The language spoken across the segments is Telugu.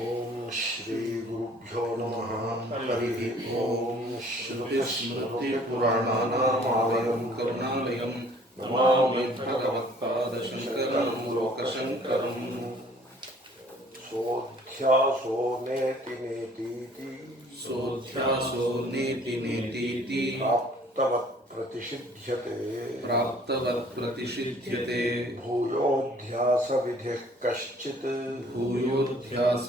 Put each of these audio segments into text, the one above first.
ओम श्री गुरुभ्यो नमः। हरिः ओम। श्रुतिस्मृतिपुराणानामालयं करुणालयं नमामि भगवत्पादशङ्करं लोकशङ्करम्। सोऽध्यासो नेति नेतीति सोऽध्यासो नेति नेतीति प्राप्तवत् प्रतिषिध्यते भूयोऽध्यासविधिः कश्चित् भूयोऽध्यास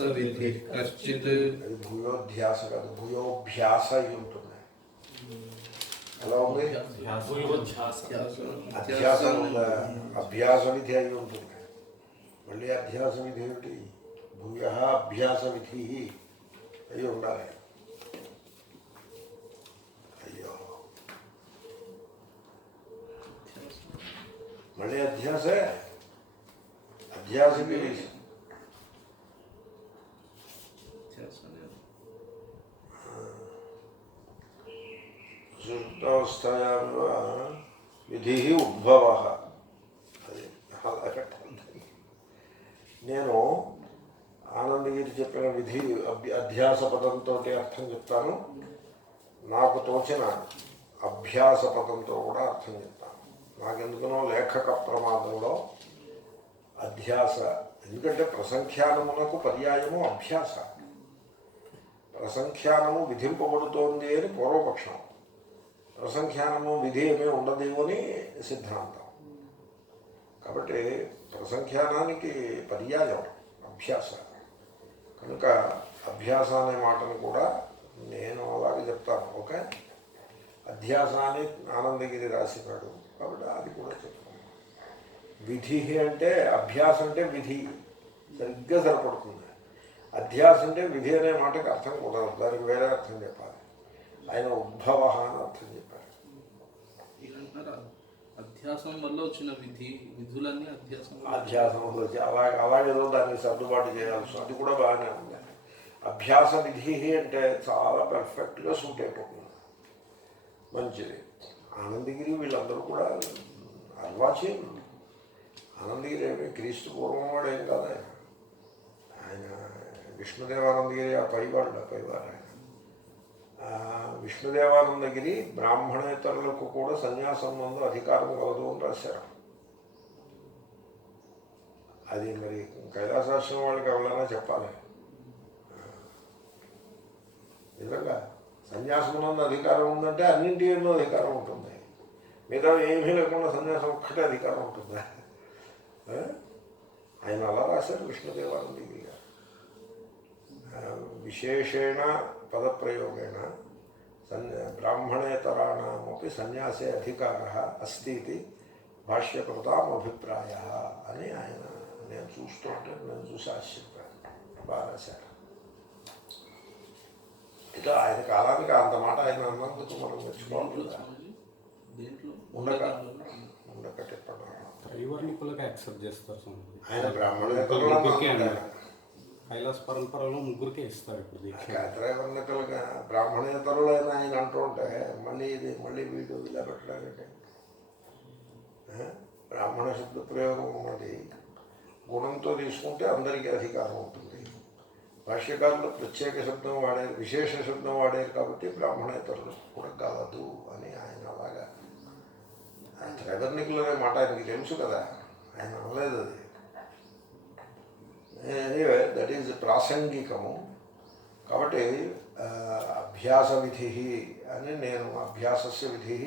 కాదు భూయోభ్యాస అయి ఉంటుంది. ఎలా ఉంది? అధ్యాసం అభ్యాస విధి అయి ఉంటుంది. మళ్ళీ అధ్యాస విధి ఏమిటి? భూయ అభ్యాస విధి అయి ఉండాలి. అయ్యో, మళ్ళీ అధ్యాసే. అధ్యాసకి సుషుప్తావస్థాయాం విధి ఉద్భవ. అది అలాగే నేను ఆనందగిరి చెప్పిన విధి అధ్యాస పదంతో అర్థం చెప్తాను. నాకు తోచిన అభ్యాస పదంతో కూడా అర్థం చెప్తాను. నాకెందుకునో లేఖక ప్రమాదంలో అధ్యాస, ఎందుకంటే ప్రసంఖ్యానమునకు పర్యాయము అభ్యాస. ప్రసంఖ్యానము విధింపబడుతోంది అని పూర్వపక్షం, ప్రసంఖ్యానము విధి ఏమీ ఉండదేమో అని సిద్ధాంతం. కాబట్టి ప్రసంఖ్యానానికి పర్యాయం అభ్యాస. కనుక అభ్యాస అనే మాటను కూడా నేను అలాగే చెప్తాను. ఓకే, అధ్యాస అని ఆనందగిరి రాసినాడు కాబట్టి అది కూడా చెప్తాను. విధి అంటే అభ్యాస అంటే విధి సరిగ్గా సరిపడుతుంది. అధ్యాస అంటే విధి అనే మాటకి అర్థం కూడా దానికి వేరే అర్థం చెప్పాలి. ఆయన ఉద్భవ అని అర్థం చెప్పారు. అధ్యాసం వల్ల వచ్చిన విధులన్నీ అధ్యాసం వల్ల వచ్చి అలాగేదో దాన్ని సర్దుబాటు చేయాల్సి, అది కూడా బాగానే ఉంది. అభ్యాస విధి అంటే చాలా పర్ఫెక్ట్గా సూట్ అయిపోతుంది. మంచిది. ఆనందగిరి వీళ్ళందరూ కూడా అర్వాచీన్. ఆనందగిరి ఏమి క్రీస్తు పూర్వం వాడు ఏం కాదు. ఆయన విష్ణుదేవానందగిరి ఆ పైవాడు ఆయన. విష్ణుదేవానందగిరి బ్రాహ్మణేతరులకు కూడా సన్యాసం నందు అధికారం కలదు అని రాశారు. అది మరి కైలాసాశ్రమం వాళ్ళకి ఎవరైనా చెప్పాలి. నిజంగా సన్యాసమునందు అధికారం ఉందంటే అన్నింటి ఎన్నో అధికారం ఉంటుంది. మిగతా ఏమీ లేకుండా సన్యాసం ఒక్కటే అధికారం ఉంటుందా? ఆయన అలా రాశారు విష్ణుదేవానందగిరి గారు. విశేషేణ పదప్రయోగేణ బ్రాహ్మణేతరాణమపి సన్యాసే అధికారः అస్తి ఇది భాష్యకృతాం అభిప్రాయ అని ఆయన, నేను చూస్తుంటే నేను చూసి ఆశ్చర్యపోయాను. బాగా రాశారు. ఇట్లా ఆయన కాలానికి అంత మాట ఆయన అన్నందుకు మనం మెచ్చుకోవాలి కదా. త్రైవర్ణికులకు యాక్సెప్ట్ చేస్తారు. ఆయన బ్రాహ్మణేతరులు కైలాస పరంపరలో ముగ్గురికే ఇస్తారు. ఇప్పుడు త్రైవర్ణికులుగా బ్రాహ్మణేతరులైన ఆయన అంటుంటే మళ్ళీ వీడు ఇలా పెట్టడానికి బ్రాహ్మణ శబ్ద ప్రయోగం ఉన్నది. గుణంతో తీసుకుంటే అందరికీ అధికారం ఉంటుంది. భాష్యకారులు ప్రత్యేక శబ్దం వాడారు, విశేష శబ్దం వాడారు కాబట్టి బ్రాహ్మణేతరులు కూడా కలదు అని ఆయన అలాగా. త్రైవర్ణికులు అనే మాట ఆయనకి తెలుసు కదా, ఆయన అనలేదు అది. ఎనీవే దట్ ఈజ్ ప్రాసంగికము. కాబట్టి అభ్యాస విధి అని నేను అభ్యాసస్య విధి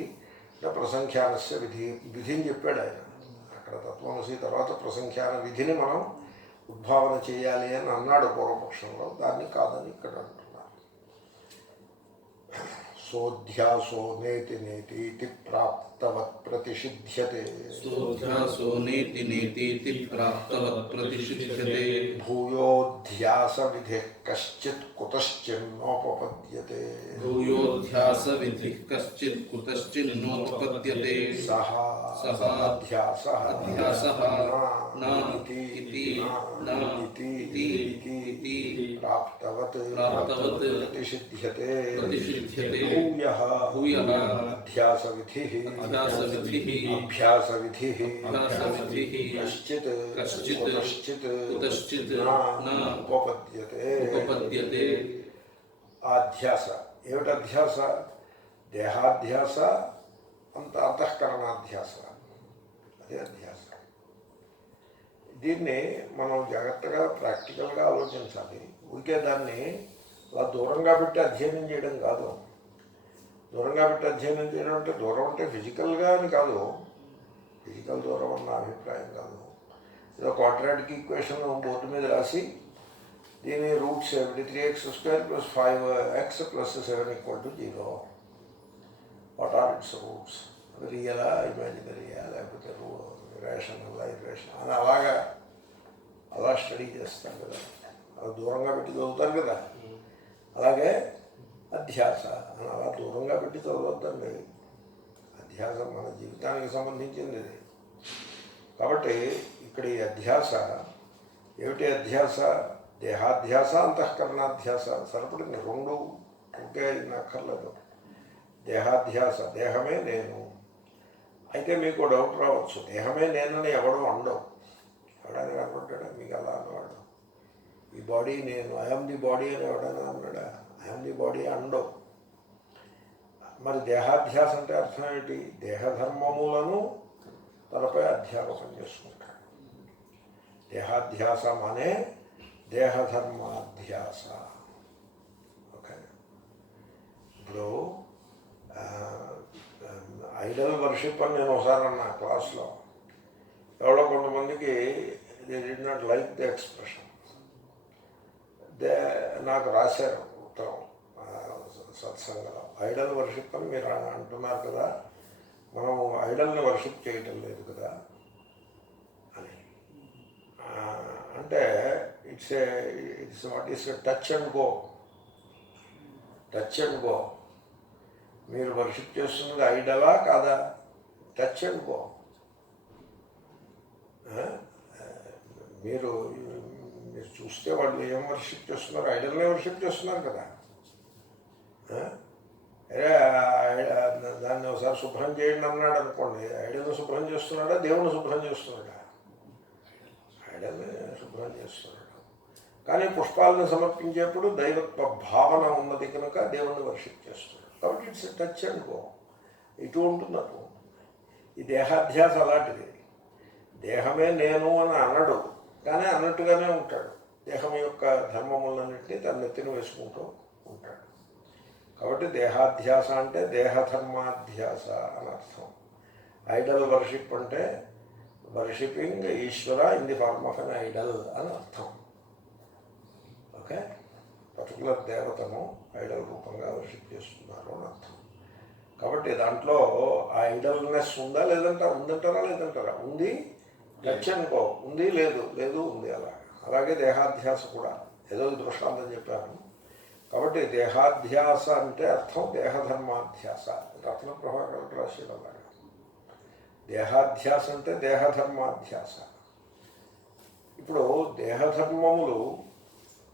ప్రసంఖ్యానస్య విధిని చెప్పాడు ఆయన. అక్కడ తత్వమసి తర్వాత ప్రసంఖ్యాన విధిని మనం ఉద్భావన చేయాలి అని అన్నాడు పూర్వపక్షంలో. దాన్ని కాదని ఇక్కడ అంటున్నారు. సోధ్యాసో నేతి నేతి ప్రాప్తవత్ ప్రతిషిధ్యతే. సోధ్యాసో నేతి నేతి ప్రాప్తవత్ ప్రతిషిధ్యతే. భూయోధ్యాస విధి కశ్చిత్ కుతశ్చిన్నోపపద్యతే. భూయోధ్యాస విధి కశ్చిత్ కుతశ్చిన్నోపపద్యతే. సహా అధ్యాసః న ఇతి ప్రాప్తవత్ ప్రతిషిధ్యతే. భూయః అధ్యాస విధి అభ్యాస విధి అభ్యాస విధి కశ్చిత్ కుతశ్చిత్ న ఉపపద్యతే. ఉపపద్యతే. ఆ అధ్యాస ఏమిటి? అధ్యాస దేహాధ్యాస, అంతఃకరణాధ్యాస, అదే అధ్యాస. దీన్ని మనం జాగ్రత్తగా ప్రాక్టికల్గా ఆలోచించాలి. ఊరికే దాన్ని అలా దూరంగా పెట్టి అధ్యయనం చేయడం కాదు. దూరంగా పెట్టి అధ్యయనం చేయడం అంటే దూరం అంటే ఫిజికల్గా అని కాదు, ఫిజికల్ దూరం అన్న అభిప్రాయం కాదు. ఏదో క్వాడ్రాటిక్ ఈక్వేషన్ బోర్డు మీద రాసి దీని రూట్స్ ఏమిటి? 3x² + 5x + 7 = 0. What are its roots? రియలా, ఇమాజినరీయా, లేకపోతే రేషనల్, ఇర్రేషనల్ అని అలా స్టడీ చేస్తాం కదా, అలా దూరంగా పెట్టి చదువుతారు కదా. అలాగే అధ్యాస అని అలా దూరంగా పెట్టి చదవద్దండి. అధ్యాస మన జీవితానికి సంబంధించింది ఇది. కాబట్టి ఇక్కడ ఈ అధ్యాస ఏమిటి? అధ్యాస దేహాధ్యాస, అంతఃకరణాధ్యాస సరిపడింది. రెండు ఒకే అక్కర్లేదు. దేహాధ్యాస, దేహమే నేను. అయితే మీకు డౌట్ రావచ్చు, దేహమే నేనని ఎవడో అండవు. ఎవడైనా అనుకుంటాడా? మీకు అలా అన్నవాడు ఈ బాడీ నేను, ఐఎమ్ ది బాడీ అని ఎవడైనా అన్నాడా? ఐఎమ్ ది బాడీ అండవు. మరి దేహాధ్యాస అంటే అర్థం ఏంటి? దేహధర్మములను తనపై అధ్యాపకం చేసుకుంటాడు. దేహాధ్యాస అనే దేహధర్మాధ్యాస. ఓకే. ఇప్పుడు ఐడల్ వర్షిప్ అని నేను ఒకసారి అన్నా క్లాస్లో. ఎవరో కొంతమందికి they did not like the expression. నాకు రాశారు ఉత్తరం సత్సంగంలో, ఐడల్ వర్షిప్ అని మీరు అంటున్నారు కదా, మనం ఐడల్ని వర్షిప్ చేయటం లేదు కదా అని. అంటే it's what is touch and go. Touch and go. మీరు వర్షిప్ చేస్తున్నది ఐడలా కాదా? Touch and go. మీరు చూస్తే వాళ్ళు ఏం వర్షిప్ చేస్తున్నారు? ఐడల్నే వర్షిప్ చేస్తున్నారు కదా. దాన్ని ఒకసారి శుభ్రం చేయండి అన్నాడు అనుకోండి, ఐడల్ని శుభ్రం చేస్తున్నాడా దేవుని శుభ్రం చేస్తున్నాడా? ఐడల్ని శుభ్రం చేస్తున్నాడు. కానీ పుష్పాలను సమర్పించేప్పుడు దైవత్వ భావన ఉన్నది కనుక దేవుణ్ణి వర్షిప్ చేస్తున్నాడు. కాబట్టి ఇట్స్ టచ్ అండ్ గో. ఇటు ఉంటుంది అటు. ఈ దేహాధ్యాస అలాంటిది. దేహమే నేను అని అనడు, కానీ అన్నట్టుగానే ఉంటాడు. దేహం యొక్క ధర్మములన్నింటినీ తన నెత్తిన వేసుకుంటూ ఉంటాడు. కాబట్టి దేహాధ్యాస అంటే దేహధర్మాధ్యాస అని అర్థం. ఐడల్ వర్షిప్ అంటే worshipping Ishwara in the form of an idol అని అర్థం. ఓకే. పర్టికులర్ దేవతను ఐడల్ రూపంగా వర్షిప్ చేస్తున్నారు అని అర్థం. కాబట్టి దాంట్లో ఆ ఐడల్నెస్ ఉందా లేదంటారా? ఉందంటారా లేదంటారా? ఉంది. టచ్ అనుకో, ఉంది లేదు, లేదు ఉంది. అలాగే దేహాధ్యాస కూడా. ఏదో దృష్టాంతం చెప్పాను. కాబట్టి దేహాధ్యాస అంటే అర్థం దేహధర్మాధ్యాస. రత్న ప్రభాకర్ రాశాడు అలాగా. దేహాధ్యాస అంటే దేహధర్మాధ్యాస. ఇప్పుడు దేహధర్మములు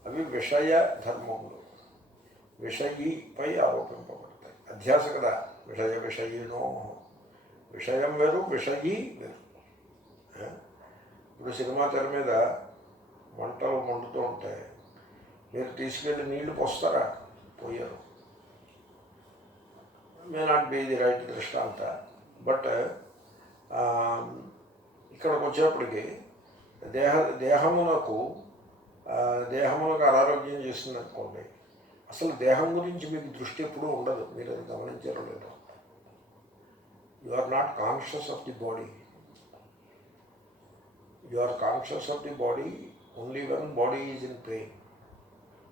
అవి విషయ ధర్మములు, విషయీపై ఆరోపింపబడతాయి. అధ్యాస కదా, విషయీనో. విషయం వేరు, విషయీ వేరు. ఇప్పుడు సినిమా తెర మీద మంటలు మండుతూ ఉంటాయి, మీరు తీసుకెళ్ళి నీళ్లు పోస్తారా? పోయారు. May not be the right దృష్టాంత. బట్ ఇక్కడికి వచ్చేప్పటికి దేహమునకు అనారోగ్యం చేస్తుంది అనుకోండి, అసలు దేహం గురించి మీకు దృష్టి ఎప్పుడూ ఉండదు. మీరు అది గమనించారో లేదో. You are not conscious of the body. You are conscious of the body only when body is in pain.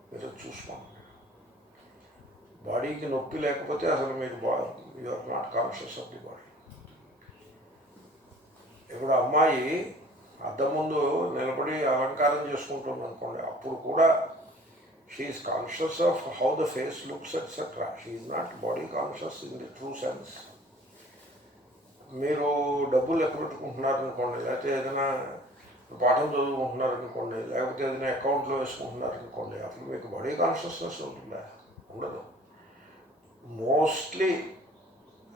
మీరు చూసుకోండి. బాడీకి నొప్పి లేకపోతే అసలు మీకు you are not conscious of the body. ఇప్పుడు అమ్మాయి అద్దం ముందు నిలబడి అలంకారం చేసుకుంటుంది అనుకోండి, అప్పుడు కూడా she is conscious of how the face looks etcetera. She is not body conscious in the true sense. మీరు డబ్బులు లెక్క పెట్టుకుంటున్నారనుకోండి, లేకపోతే ఏదైనా పాఠం చదువుకుంటున్నారనుకోండి, లేకపోతే ఏదైనా అకౌంట్లో వేసుకుంటున్నారనుకోండి, అప్పుడు మీకు బాడీ కాన్షియస్నెస్ ఉంటుందా? ఉండదు. మోస్ట్లీ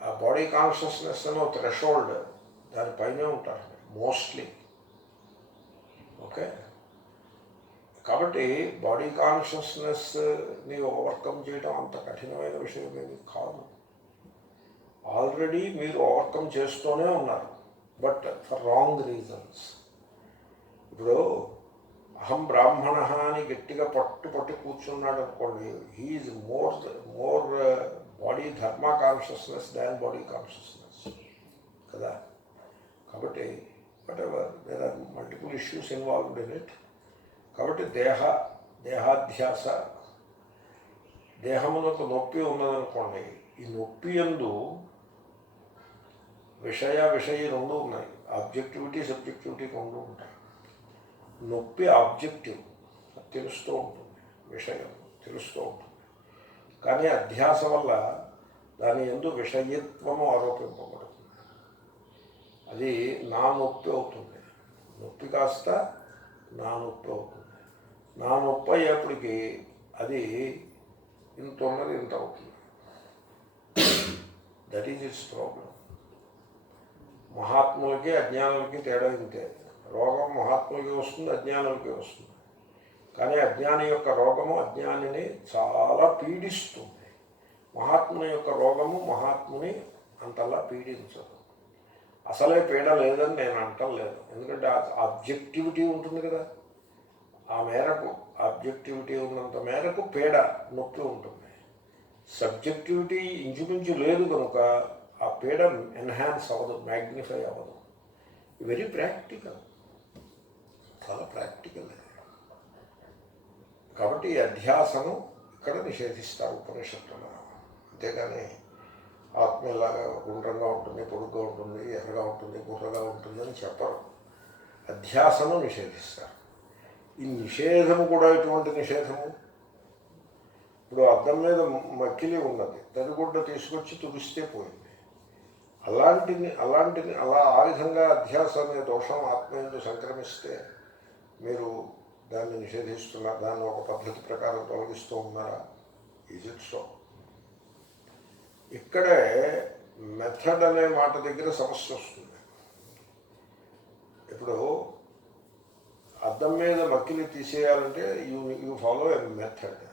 ఆ బాడీ కాన్షియస్నెస్ అనే థ్రెషోల్డ్ దానిపైనే ఉంటారు మోస్ట్లీ. ఓకే, కాబట్టి బాడీ కాన్షియస్నెస్ని ఓవర్కమ్ చేయడం అంత కఠినమైన విషయం ఏమి కాదు. ఆల్రెడీ మీరు ఓవర్కమ్ చేస్తూనే ఉన్నారు, బట్ ఫర్ రాంగ్ రీజన్స్. ఇప్పుడు అహం బ్రాహ్మణ అని గట్టిగా పట్టు కూర్చున్నాడు అనుకోండి, he's more body dharma consciousness than body consciousness కదా. కాబట్టి whatever there are multiple issues involved in it. కాబట్టి దేహాధ్యాస, దేహమునకు నొప్పి ఉన్నదనుకోండి, ఈ నొప్పి యందు విషయ రెండు ఉన్నాయి, ఆబ్జెక్టివిటీ సబ్జెక్టివిటీ రెండు ఉంటాయి. నొప్పి ఆబ్జెక్టివ్, తెలుస్తూ ఉంటుంది, విషయం తెలుస్తూ ఉంటుంది. కానీ అధ్యాస వల్ల దాని యందు విషయత్వము ఆరోపింపబడుతుంది. అది నా నొప్పి అవుతుంది, నొప్పి కాస్త నా నొప్పి అవుతుంది. నా నొప్పి అయ్యేప్పటికీ అది ఇంత ఉన్నది ఇంత అవుతుంది. That is its problem. మహాత్ములకి అజ్ఞానులకి తేడా ఇంతే. రోగం మహాత్ములకి వస్తుంది, అజ్ఞానులకి వస్తుంది. కానీ అజ్ఞాని యొక్క రోగము అజ్ఞానిని చాలా పీడిస్తుంది. మహాత్ముని యొక్క రోగము మహాత్ముని అంతలా పీడించదు. అసలే పీడ లేదని నేను అంటలేదు, ఎందుకంటే ఆబ్జెక్టివిటీ ఉంటుంది కదా. ఆ మేరకు ఆబ్జెక్టివిటీ ఉన్నంత మేరకు పీడ నొప్పి ఉంటుంది. సబ్జెక్టివిటీ ఇంచుమించు లేదు కనుక ఆ పీడ ఎన్హాన్స్ అవ్వదు, మ్యాగ్నిఫై అవ్వదు. వెరీ ప్రాక్టికల్, చాలా ప్రాక్టికల్. కాబట్టి ఈ అధ్యాసను ఇక్కడ నిషేధిస్తారు ఉపనిషత్తులో. అంతేగాని ఆత్మ ఇలాగా గుండ్రంగా ఉంటుంది, పొడుగ్గా ఉంటుంది, ఎర్రగా ఉంటుంది, గుర్రగా ఉంటుంది అని చెప్పరు. అధ్యాసను నిషేధిస్తారు. ఈ నిషేధము కూడా ఎటువంటి నిషేధము? ఇప్పుడు అద్దం మీద మక్కిలి ఉన్నది, తడిగుడ్డ తీసుకొచ్చి తుడిస్తే పోయింది. అలాంటిని ఆ విధంగా అధ్యాస అనే దోషం ఆత్మయందు సంక్రమిస్తే మీరు దాన్ని నిషేధిస్తున్నారు, దాన్ని ఒక పద్ధతి ప్రకారం తొలగిస్తూ ఉన్నారా? Is it so? ఇక్కడే మెథడ్ అనే మాట దగ్గర సమస్య వస్తుంది. ఇప్పుడు అద్దం మీద మక్కిలి తీసేయాలంటే యూ ఫాలో ఎ మెథడ్.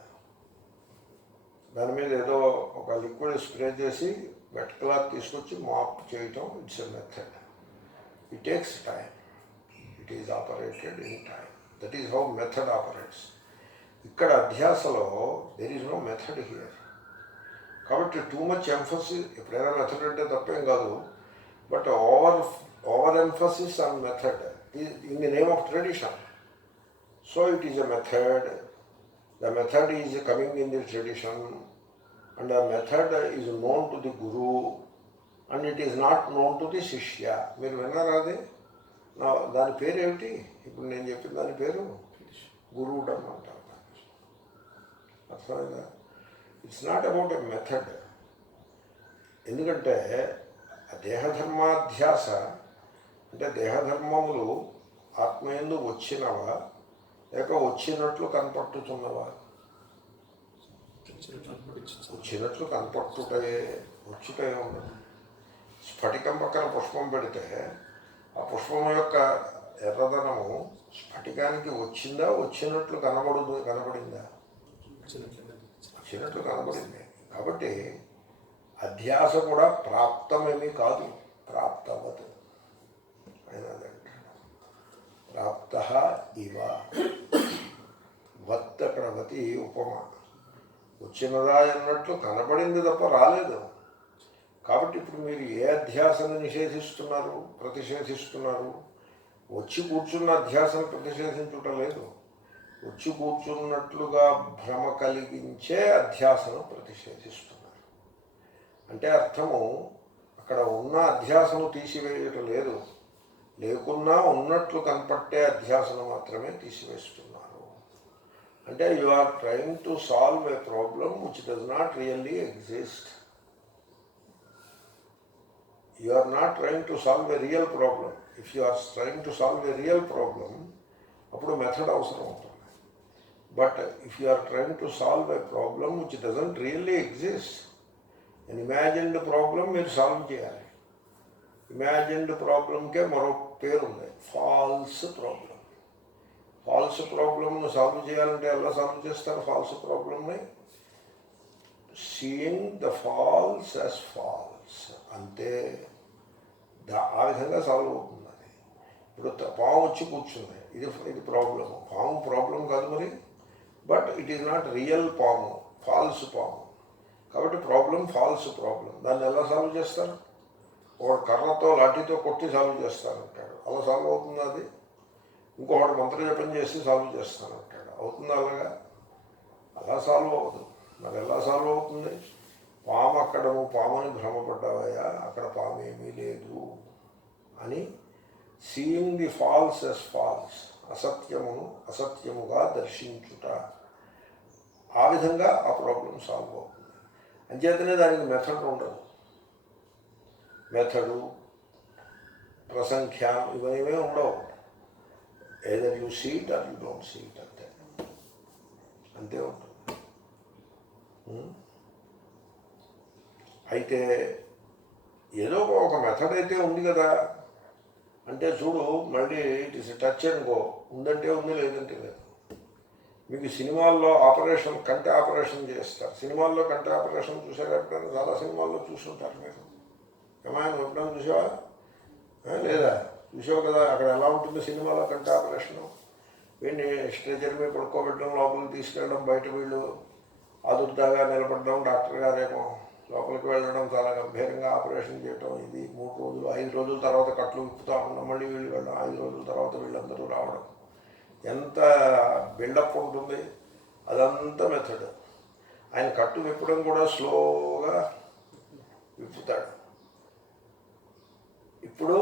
దాని మీద ఏదో ఒక లిక్విడ్ స్ప్రే చేసి వెట్ క్లాత్ తీసుకొచ్చి మాప్ చేయటం, it's a method. It takes time, it is operated in time. That is how method operates. ఇక్కడ అధ్యాసలో there is no method here. కాబట్టి టూ మచ్ ఎంఫసిస్, ఎప్పుడైనా మెథడ్ అంటే తప్పేం కాదు, but over emphasis on method in the name of tradition. So it is a method. The method is coming in the tradition, and the method is known to the guru, and it is not known to the shishya. మీరు విన్నారా? అది దాని పేరు ఏమిటి? ఇప్పుడు నేను చెప్పిన దాని పేరు గురువుడం అంటారు. అర్థమైందా? It's not about a method. ఎందుకంటే దేహధర్మాధ్యాస అంటే దేహధర్మములు ఆత్మయందు వచ్చినవా లేక వచ్చినట్లు కనపట్టుతున్నవా? వచ్చినట్లు వచ్చుటే ఉండదు. స్ఫటికం పక్కన పుష్పం పెడితే ఆ పుష్పం యొక్క ఎర్రదనము స్ఫటికానికి వచ్చినట్లు కనబడిందా? వచ్చినట్లు కనబడింది. కాబట్టి అధ్యాస కూడా ప్రాప్తమేమీ కాదు, ప్రాప్తవత్ అయినదంటాడు. ప్రాప్త ఇవ వత్, అక్కడ వతి ఉపమ, వచ్చినదా అన్నట్లు కనబడింది తప్ప రాలేదు. కాబట్టి ఇప్పుడు మీరు ఏ అధ్యాసను నిషేధిస్తున్నారు, ప్రతిషేధిస్తున్నారు? వచ్చి కూర్చున్న అధ్యాసను ప్రతిషేధించుట లేదు, వచ్చి కూర్చున్నట్లుగా భ్రమ కలిగించే అధ్యాసను ప్రతిషేధిస్తున్నారు. అంటే అర్థము అక్కడ ఉన్న అధ్యాసను తీసివేయటం లేదు, లేకున్నా ఉన్నట్లు కనపట్టే అధ్యాసను మాత్రమే తీసివేస్తున్నారు. అంటే you are trying to solve a problem which does not really exist. You are not trying to solve a real problem. If you are trying to solve a real problem, అప్పుడు మెథడ్ అవసరం అవుతుంది. But if you are trying to solve a problem which doesn't really exist, imagined problem మీరు సాల్వ్ చేయాలి. ఇమాజిన్డ్ ప్రాబ్లంకే మరో పేరు ఉంది, ఫాల్స్ ప్రాబ్లం. ఫాల్స్ ప్రాబ్లంను సాల్వ్ చేయాలంటే ఎలా సాల్వ్ చేస్తారు? ఫాల్స్ ప్రాబ్లంని seeing the false as false, అంతే. ఆ విధంగా సాల్వ్ అవుతుంది అది. ఇప్పుడు పాము వచ్చి కూర్చుంది, ఇది ప్రాబ్లము. పాము ప్రాబ్లం కాదు మరి, but it is not real పాము, ఫాల్స్ పాము. కాబట్టి ప్రాబ్లం ఫాల్స్ ప్రాబ్లం. దాన్ని ఎలా సాల్వ్ చేస్తారు? ఒకడు కర్రతో లాఠీతో కొట్టి సాల్వ్ చేస్తానంటాడు, అలా సాల్వ్ అవుతుంది అది. ఇంకొకటి మంత్రజపం చేసి సాల్వ్ చేస్తానంటాడు, అవుతుంది అలాగా? అలా సాల్వ్ అవ్వదు. మరి ఎలా సాల్వ్ అవుతుంది? పాము అక్కడ, నువ్వు పాముని భ్రమపడ్డావయ్యా, అక్కడ పాము ఏమీ లేదు అని seeing the false as false, అసత్యమును అసత్యముగా దర్శించుట, ఆ విధంగా ఆ ప్రాబ్లం సాల్వ్ అవుతుంది. అంచేతనే దానికి మెథడ్ ఉండదు. మెథడు, ప్రసంఖ్యానం ఇవన్నీ ఉండవు. Either you see it or you don't see it, అంతే. అంతే ఉంటుంది. అయితే ఏదో ఒక మెథడ్ అయితే ఉంది కదా అంటే చూడు, మళ్ళీ it is touch and go. ఉందంటే ఉంది, లేదంటే లేదు. మీకు సినిమాల్లో ఆపరేషన్, కంటి ఆపరేషన్ చేస్తారు. సినిమాల్లో కంటి ఆపరేషన్ చూసారు ఎప్పుడైనా? చాలా సినిమాల్లో చూసుంటారు మీరు. ఏమైనా ఎప్పుడైనా చూసావా? లేదా? చూసావు కదా. అక్కడ ఎలా ఉంటుంది సినిమాలో కంటి ఆపరేషను? వీడిని స్ట్రెచర్ మీద పడుకోబెట్టడం, లోపలికి తీసుకెళ్ళడం, బయట వీళ్ళు ఆదుర్దాగా నిలబడడం, డాక్టర్ గారేమో లోపలికి వెళ్ళడం, చాలా గంభీరంగా ఆపరేషన్ చేయడం. ఇది 3 రోజులు 5 రోజుల తర్వాత కట్లు విప్పుతూ ఉండడం, మళ్ళీ వీళ్ళు వెళ్ళడం, 5 రోజుల తర్వాత వీళ్ళందరూ రావడం. ఎంత బిల్డప్ ఉంటుంది. అదంతా మెథడ్. ఆయన కట్టు విప్పడం కూడా స్లోగా విప్పుతాడు. ఇప్పుడు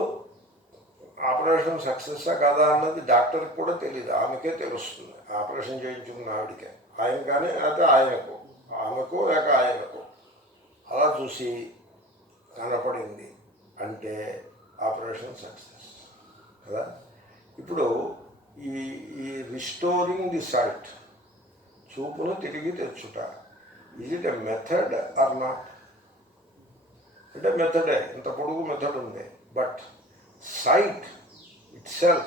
ఆపరేషన్ సక్సెస్సా కాదా అన్నది డాక్టర్కి కూడా తెలియదు, ఆమెకే తెలుస్తుంది. ఆపరేషన్ చేయించుకున్న ఆవిడికే, ఆయన కానీ అయితే ఆయనకు, ఆమెకు లేక ఆయనకు. అలా చూసి కనపడింది అంటే ఆపరేషన్ సక్సెస్ కదా. ఇప్పుడు ఈ రిస్టోరింగ్ ది సైట్, చూపును తిరిగి తెచ్చుట, is it a method or not? అంటే మెథడే, ఇంత పొడుగు మెథడ్ ఉంది. But sight itself,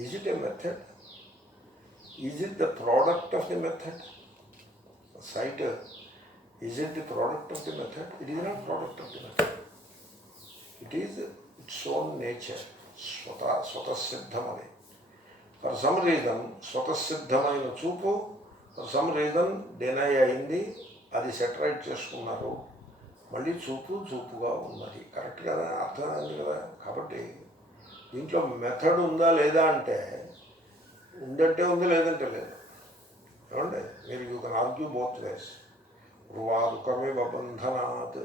is it a method? Is it the product of the method? Sight, is it the product of the method? It is not product of the method. It is its own nature. Swatasiddhamani. For some reason, swatasiddhamaina చూపు for some reason deny అయింది, అది సెటరైట్ చేసుకున్నారు. మళ్ళీ చూపుగా ఉన్నది. కరెక్ట్ కదా, అర్థమైంది కదా. కాబట్టి దీంట్లో మెథడ్ ఉందా లేదా అంటే ఉందంటే ఉంది, లేదంటే లేదు. ఏమంటే మీరు you can argue both ways. ఉర్వారుకమే బంధనాత్,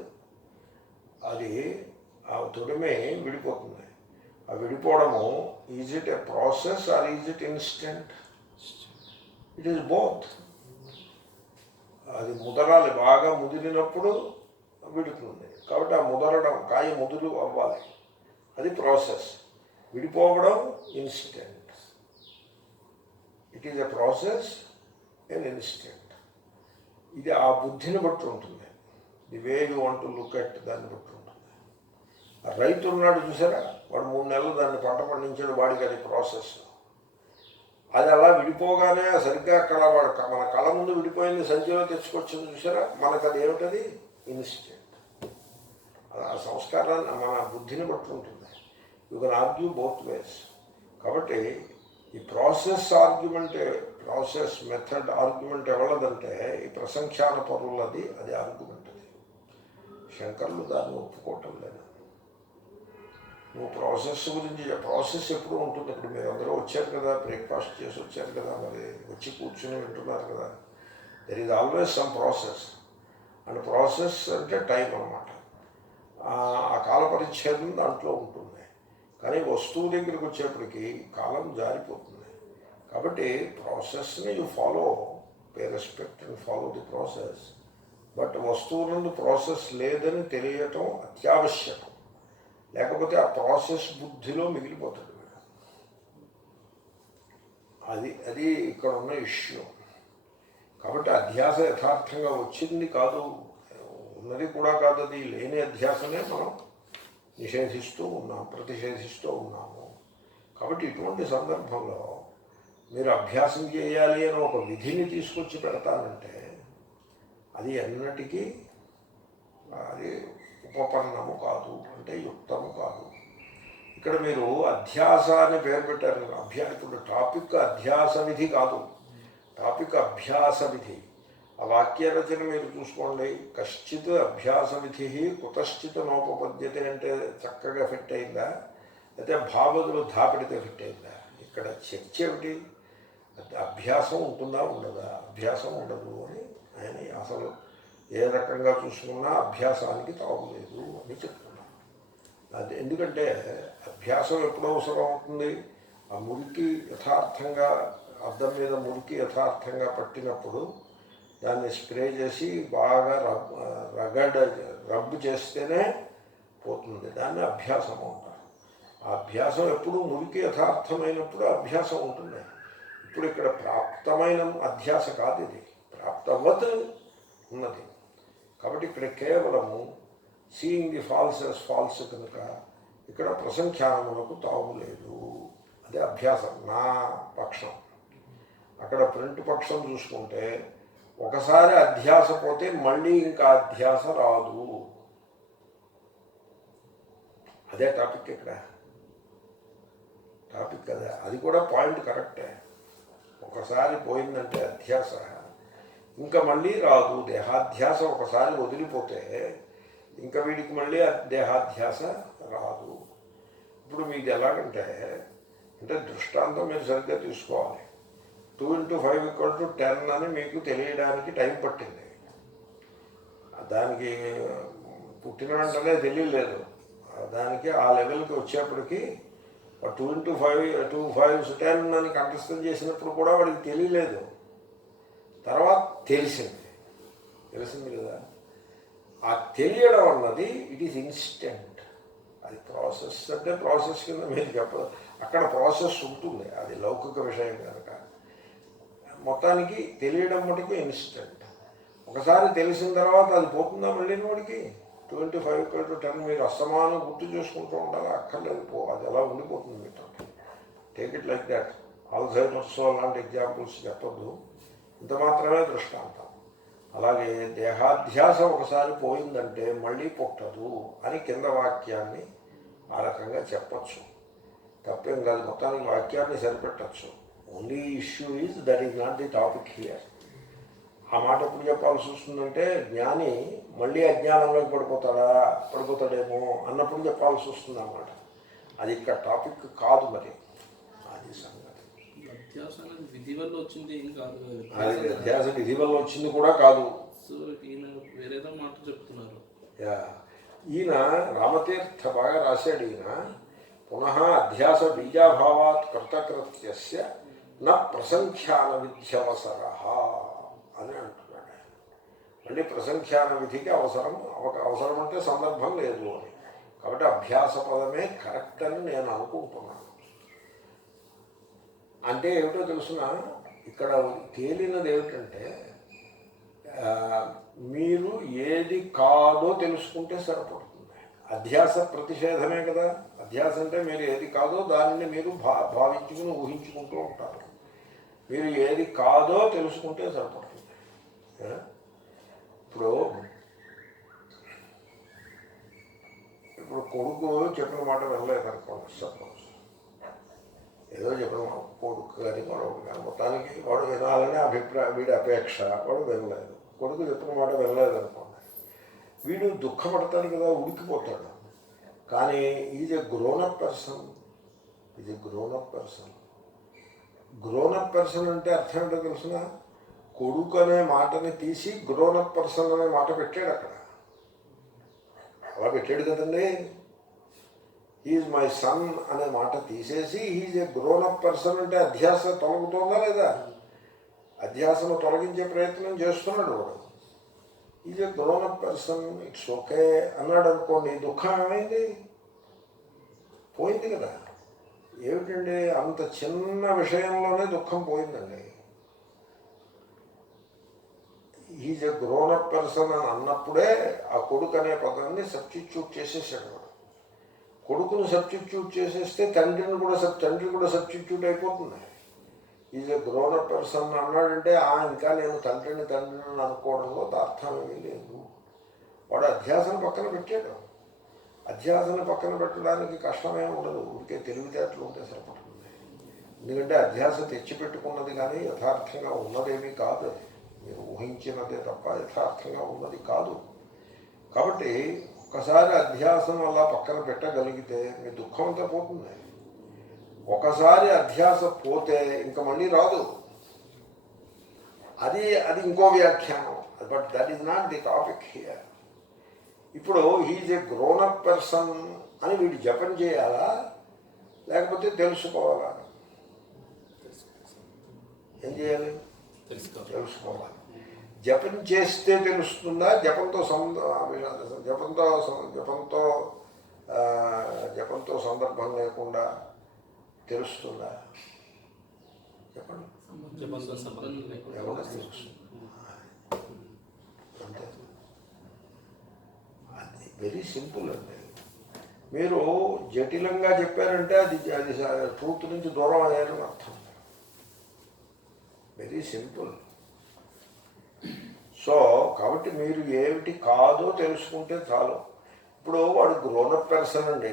అది ఆ తొడిమే విడిపోతుంది. ఆ విడిపోవడము, is it a process or is it instant? It is both. అది ముదరాలి, బాగా ముదిరినప్పుడు విడుతుంది. కాబట్టి ఆ ముదరడం, కాయ ముదురు అవ్వాలి, అది ప్రాసెస్. విడిపోవడం instant. It is a process and instant. ఇది ఆ బుద్ధిని బట్టి ఉంటుంది. The way you want to look at దాన్ని బట్టి ఉంటుంది. ఆ రైతు ఉన్నాడు చూసారా, వాడు 3 నెలలు దాన్ని పంట పండించాడు, వాడికి అది ప్రాసెస్. అది అలా విడిపోగానే సరిగ్గా అక్కడ వాడు మన కళ్ళ ముందు విడిపోయింది, సంచిలో తెచ్చుకొచ్చింది చూసారా, మనకు అది ఏమిటది? ఇన్స్టెంట్. ఆ సంస్కారాన్ని మన బుద్ధిని బట్టి ఉంటుంది. You can argue both ways. కాబట్టి ఈ process argument, process method argument ఎవరిదంటే ఈ ప్రసంఖ్యాన పరులది, అది ఆర్గ్యుమెంట్. అది శంకర్లు దాన్ని ఒప్పుకోవటం లేదు. నువ్వు ప్రాసెస్ గురించి, ప్రాసెస్ ఎప్పుడు ఉంటుంది. ఇప్పుడు మీరు అందరూ వచ్చారు కదా, బ్రేక్ఫాస్ట్ చేసి వచ్చారు కదా, మరి వచ్చి కూర్చుని వింటున్నారు కదా. There is always some process. And process అంటే టైం అన్నమాట. ఆ కాల పరిచ్ఛేదం దాంట్లో ఉంటుంది. కానీ వస్తువు దగ్గరికి వచ్చేప్పటికి కాలం జారిపోతుంది. కాబట్టి ప్రాసెస్ని you follow, pay respect and follow the process. But వస్తువు నుండి ప్రాసెస్ లేదని తెలియటం అత్యావశ్యకం. లేకపోతే ఆ ప్రాసెస్ బుద్ధిలో మిగిలిపోతాడు. అది ఇక్కడ ఉన్న ఇష్యూ. కాబట్టి అధ్యాస యథార్థంగా వచ్చింది కాదు, ఉన్నది కూడా కాదు, అది లేని అధ్యాసనే మనం నిషేధిస్తూ ఉన్నాం, ప్రతిషేధిస్తూ ఉన్నాము. కాబట్టి ఇటువంటి సందర్భంలో మీరు అభ్యాసం చేయాలి అని ఒక విధిని తీసుకొచ్చి పెడతానంటే అది ఎన్నటికీ అది ఉపపన్నము కాదు, అంటే యుక్తము కాదు. ఇక్కడ మీరు అధ్యాస అని పేరు పెట్టారు. ఇప్పుడు టాపిక్ అధ్యాస విధి కాదు, టాపిక్ అభ్యాస విధి. ఆ వాక్య రచన మీరు చూసుకోండి. కశ్చిత్ అభ్యాస విధి కుతశ్చిత్ నోపపద్యతే అంటే చక్కగా ఫిట్ అయిందా, అయితే భావదులు ధాపెడితే ఫిట్ అయిందా? ఇక్కడ చర్చ ఏమిటి? అభ్యాసం ఉంటుందా ఉండదా? అభ్యాసం ఉండదు అని ఆయన అసలు ఏ రకంగా చూసుకున్నా అభ్యాసానికి తాగులేదు అని చెప్తున్నారు. అది ఎందుకంటే అభ్యాసం ఎప్పుడు అవసరం అవుతుంది? ఆ మురికి యథార్థంగా, అద్దం మీద మురికి యథార్థంగా పట్టినప్పుడు దాన్ని స్ప్రే చేసి బాగా రబ్ చేస్తేనే పోతుంది. దాన్ని అభ్యాసం అంటారు. ఆ అభ్యాసం ఎప్పుడు మురికి యథార్థమైనప్పుడు అభ్యాసం ఉంటుంది. ఇప్పుడు ఇక్కడ ప్రాప్తమైన అధ్యాస కాదు, ఇది ప్రాప్తవత్ ఉన్నది. కాబట్టి ఇక్కడ కేవలము seeing the false as falls కనుక ఇక్కడ ప్రసంఖ్యానములకు తావులేదు. అదే అభ్యాసం నా పక్షం. అక్కడ ప్రింట్ పక్షం చూసుకుంటే ఒకసారి అధ్యాస పోతే మళ్ళీ ఇంకా అధ్యాస రాదు. అదే టాపిక్ ఇక్కడ. టాపిక్ అదే, అది కూడా పాయింట్ కరెక్టే. ఒకసారి పోయిందంటే అధ్యాస ఇంకా మళ్ళీ రాదు. దేహాధ్యాస ఒకసారి వదిలిపోతే ఇంకా వీడికి మళ్ళీ దేహాధ్యాస రాదు. ఇప్పుడు మీకు ఎలాగంటే, అంటే దృష్టాంతం మీరు సరిగ్గా తీసుకోవాలి. 2 × 5 = 10 అని మీకు తెలియడానికి టైం పట్టింది. దానికి పుట్టిన వెంటనే తెలియలేదు. దానికి ఆ లెవెల్కి వచ్చేప్పటికి 2 × 5 2 5 10 అని కంఠస్థం చేసినప్పుడు కూడా వాడికి తెలియలేదు. తర్వాత తెలిసింది కదా. ఆ తెలియడం అన్నది ఇట్ ఈజ్ ఇన్స్టెంట్. అది ప్రాసెస్ అంటే ప్రాసెస్ కింద మీరు చెప్పదు. అక్కడ ప్రాసెస్ ఉంటుంది, అది లౌకిక విషయం కనుక. మొత్తానికి తెలియడం మటుకు ఇన్స్టెంట్. ఒకసారి తెలిసిన తర్వాత అది పోతుందా మళ్ళీ వాడికి? 2 × 5 = 10 మీరు అస్తమానం గుర్తు చేసుకుంటూ ఉండాలి, అక్కర్లేదు. అది ఎలా ఉండిపోతుంది మీతో. Take it like that. Alzheimer's లాంటి ఎగ్జాంపుల్స్ చెప్పద్దు, ఇంత మాత్రమే దృష్టాంతం. అలాగే దేహాధ్యాస ఒకసారి పోయిందంటే మళ్ళీ పుట్టదు అని కింద వాక్యాన్ని ఆ రకంగా చెప్పచ్చు. తప్పేం కాదు, మొత్తానికి వాక్యాన్ని సరిపెట్టచ్చు. Only issue is that is not the topic here. ఆ మాట ఎప్పుడు చెప్పాల్సి వస్తుందంటే, జ్ఞాని మళ్ళీ అజ్ఞానంలోకి పడిపోతాడేమో అన్నప్పుడు చెప్పాల్సి వస్తుంది అన్నమాట. అది ఇక్కడ టాపిక్ కాదు. మరి అది సంగతి. అధ్యాస అనేది విధి వల్ల వచ్చింది ఏం కాదు. అది అధ్యాస విధి వల్ల వచ్చింది కూడా కాదు. సో ఈయన వేరేదో మాట చెప్తున్నారు. ఈయన రామతీర్థ బాగా రాశాడు. ఈయన పునః అధ్యాస బీజాభావాత్ కృతకృత్యస్య న ప్రసంఖ్యాన విధ్యవసర అని అంటున్నాడు. మళ్ళీ ప్రసంఖ్యాన విధికి అవసరం అంటే సందర్భం లేదు అని. కాబట్టి అభ్యాస పదమే కరెక్ట్ అని నేను అనుకుంటున్నాను. అంటే ఏమిటో తెలుసిన, ఇక్కడ తేలినది ఏమిటంటే, మీరు ఏది కాదో తెలుసుకుంటే సరిపడుతుంది. అధ్యాస ప్రతిషేధమే కదా. అధ్యాస అంటే మీరు ఏది కాదో దానిని మీరు భావించుకుని ఊహించుకుంటూ ఉంటారు. మీరు ఏది కాదో తెలుసుకుంటే సరిపడుతుంది. ఇప్పుడు కొడుకు చెప్పిన మాట వినలేదనుకోండి. సపోజ్ ఏదో చెప్పిన కొడుకు కానీ మరొకటి కానీ, మొత్తానికి వాడు వినాలని వీడి అపేక్ష, వాడు వినలేదు. కొడుకు చెప్పిన మాట వినలేదనుకోండి, వీడు దుఃఖపడతాడు కదా, ఉడికిపోతాడు. కానీ is a grown-up person. Grown-up person అంటే అర్థం ఏంటో తెలిసిన, కొడుకు అనే మాటని తీసి గ్రోనప్ పర్సన్ అనే మాట పెట్టాడు అక్కడ. అలా పెట్టాడు కదండి. హీఈ్ మై సన్ అనే మాట తీసేసి హీఈ్ ఏ గ్రోనప్ పర్సన్ అంటే అధ్యాస తొలగుతోందా లేదా? అధ్యాసను తొలగించే ప్రయత్నం చేస్తున్నాడు వాడు. Is a grown-up person, it's okay అన్నాడు అనుకోండి, దుఃఖం ఏమైంది? పోయింది కదా. ఏమిటండి, అంత చిన్న విషయంలోనే దుఃఖం పోయిందండి. Is a grown up person అని అన్నప్పుడే ఆ కొడుకు అనే పదాన్ని సబ్స్టిట్యూట్ చేసేసాడు వాడు. కొడుకును సబ్స్టిట్యూట్ చేసేస్తే తండ్రి కూడా సబ్స్టిట్యూట్ అయిపోతుంది. Is a grown up person అన్నాడంటే ఇంకా నేను తండ్రిని అనుకోవడంలో అర్థం ఏమీ లేదు. వాడు అధ్యాసను పక్కన పెట్టాడు. అధ్యాసను పక్కన పెట్టడానికి కష్టమే ఉండదు, ఊరికే తెలివితేటలు ఉంటే సరిపడుతుంది. ఎందుకంటే అధ్యాస తెచ్చిపెట్టుకున్నది కానీ యథార్థంగా ఉన్నదేమీ కాదు. అది మీరు ఊహించినదే తప్ప యథార్థంగా ఉన్నది కాదు. కాబట్టి ఒకసారి అధ్యాసం అలా పక్కన పెట్టగలిగితే మీ దుఃఖం అంతా పోతుంది. ఒకసారి అధ్యాస పోతే ఇంకా మళ్ళీ రాదు. అది ఇంకో వ్యాఖ్యానం. But that is not the topic here. ఇప్పుడు he's a grown up person అని వీడు జపం చేయాలా లేకపోతే తెలుసుకోవాలా? ఏం చేయాలి? తెలుసుకోవాలి. జపం చేస్తే తెలుస్తుందా? జపంతో సందర్భం లేకుండా తెలుస్తుందా? చెప్పండి. ఎవరు తెలుస్తుంది? అంతే. అది వెరీ సింపుల్ అండి. మీరు జటిలంగా చెప్పారంటే అది ట్రూత్ నుంచి దూరం అయ్యారని అర్థం. Very simple. సో కాబట్టి మీరు ఏమిటి కాదో తెలుసుకుంటే చాలు. ఇప్పుడు వాడు గ్రోనప్ పర్సన్ అండి,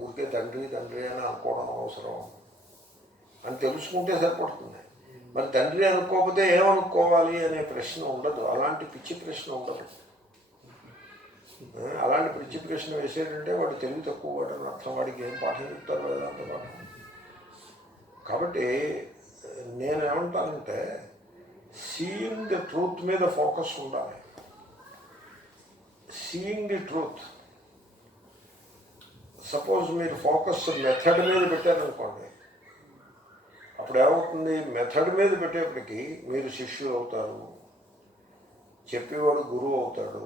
ఊరికే తండ్రి అని అనుకోవడం అవసరం అని తెలుసుకుంటే సరిపడుతుంది. మరి తండ్రి అనుకోకపోతే ఏమనుకోవాలి అనే ప్రశ్న ఉండదు. అలాంటి పిచ్చి ప్రశ్న ఉండదు. అలాంటి పిచ్చి ప్రశ్న వేసేటంటే వాడు తెలివి తక్కువ వాడు అని అర్థం. వాడికి ఏం పాఠం చెప్తారు వేదాంత పాఠం. కాబట్టి నేనేమంటానంటే సీయింగ్ ది ట్రూత్ మీద ఫోకస్ ఉండాలి. Seeing the truth. సపోజ్ మీరు ఫోకస్ మెథడ్ మీద పెట్టారనుకోండి, అప్పుడు ఏమవుతుంది? మెథడ్ మీద పెట్టేప్పటికీ మీరు శిష్యులు అవుతారు, చెప్పేవాడు గురువు అవుతాడు.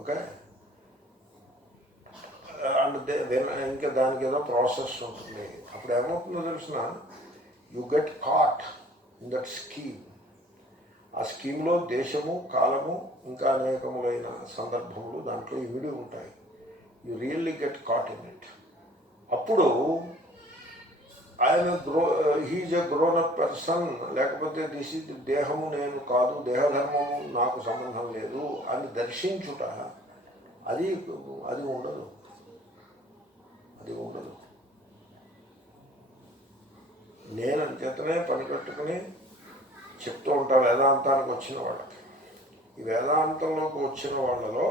ఓకే. అండ్ ఇంకా దానికి ఏదో ప్రాసెస్ ఉంటుంది. అప్పుడు ఏమవుతుందో తెలిసిన you get caught in that scheme. ఆ స్కీమ్లో దేశము, కాలము, ఇంకా అనేకములైన సందర్భములు దాంట్లో ఇమిడి ఉంటాయి. You really get caught in it. అప్పుడు he's a grown up person, లేకపోతే దిస్ ఇస్ దేహము నేను కాదు, దేహధర్మము నాకు సంబంధం లేదు అని దర్శించుట అది ఉండదు. అది ఉండదు. నేను అంచేతనే పని పెట్టుకుని చెప్తూ ఉంటాను వేదాంతానికి వచ్చిన వాళ్ళకి. ఈ వేదాంతంలోకి వచ్చిన వాళ్ళలో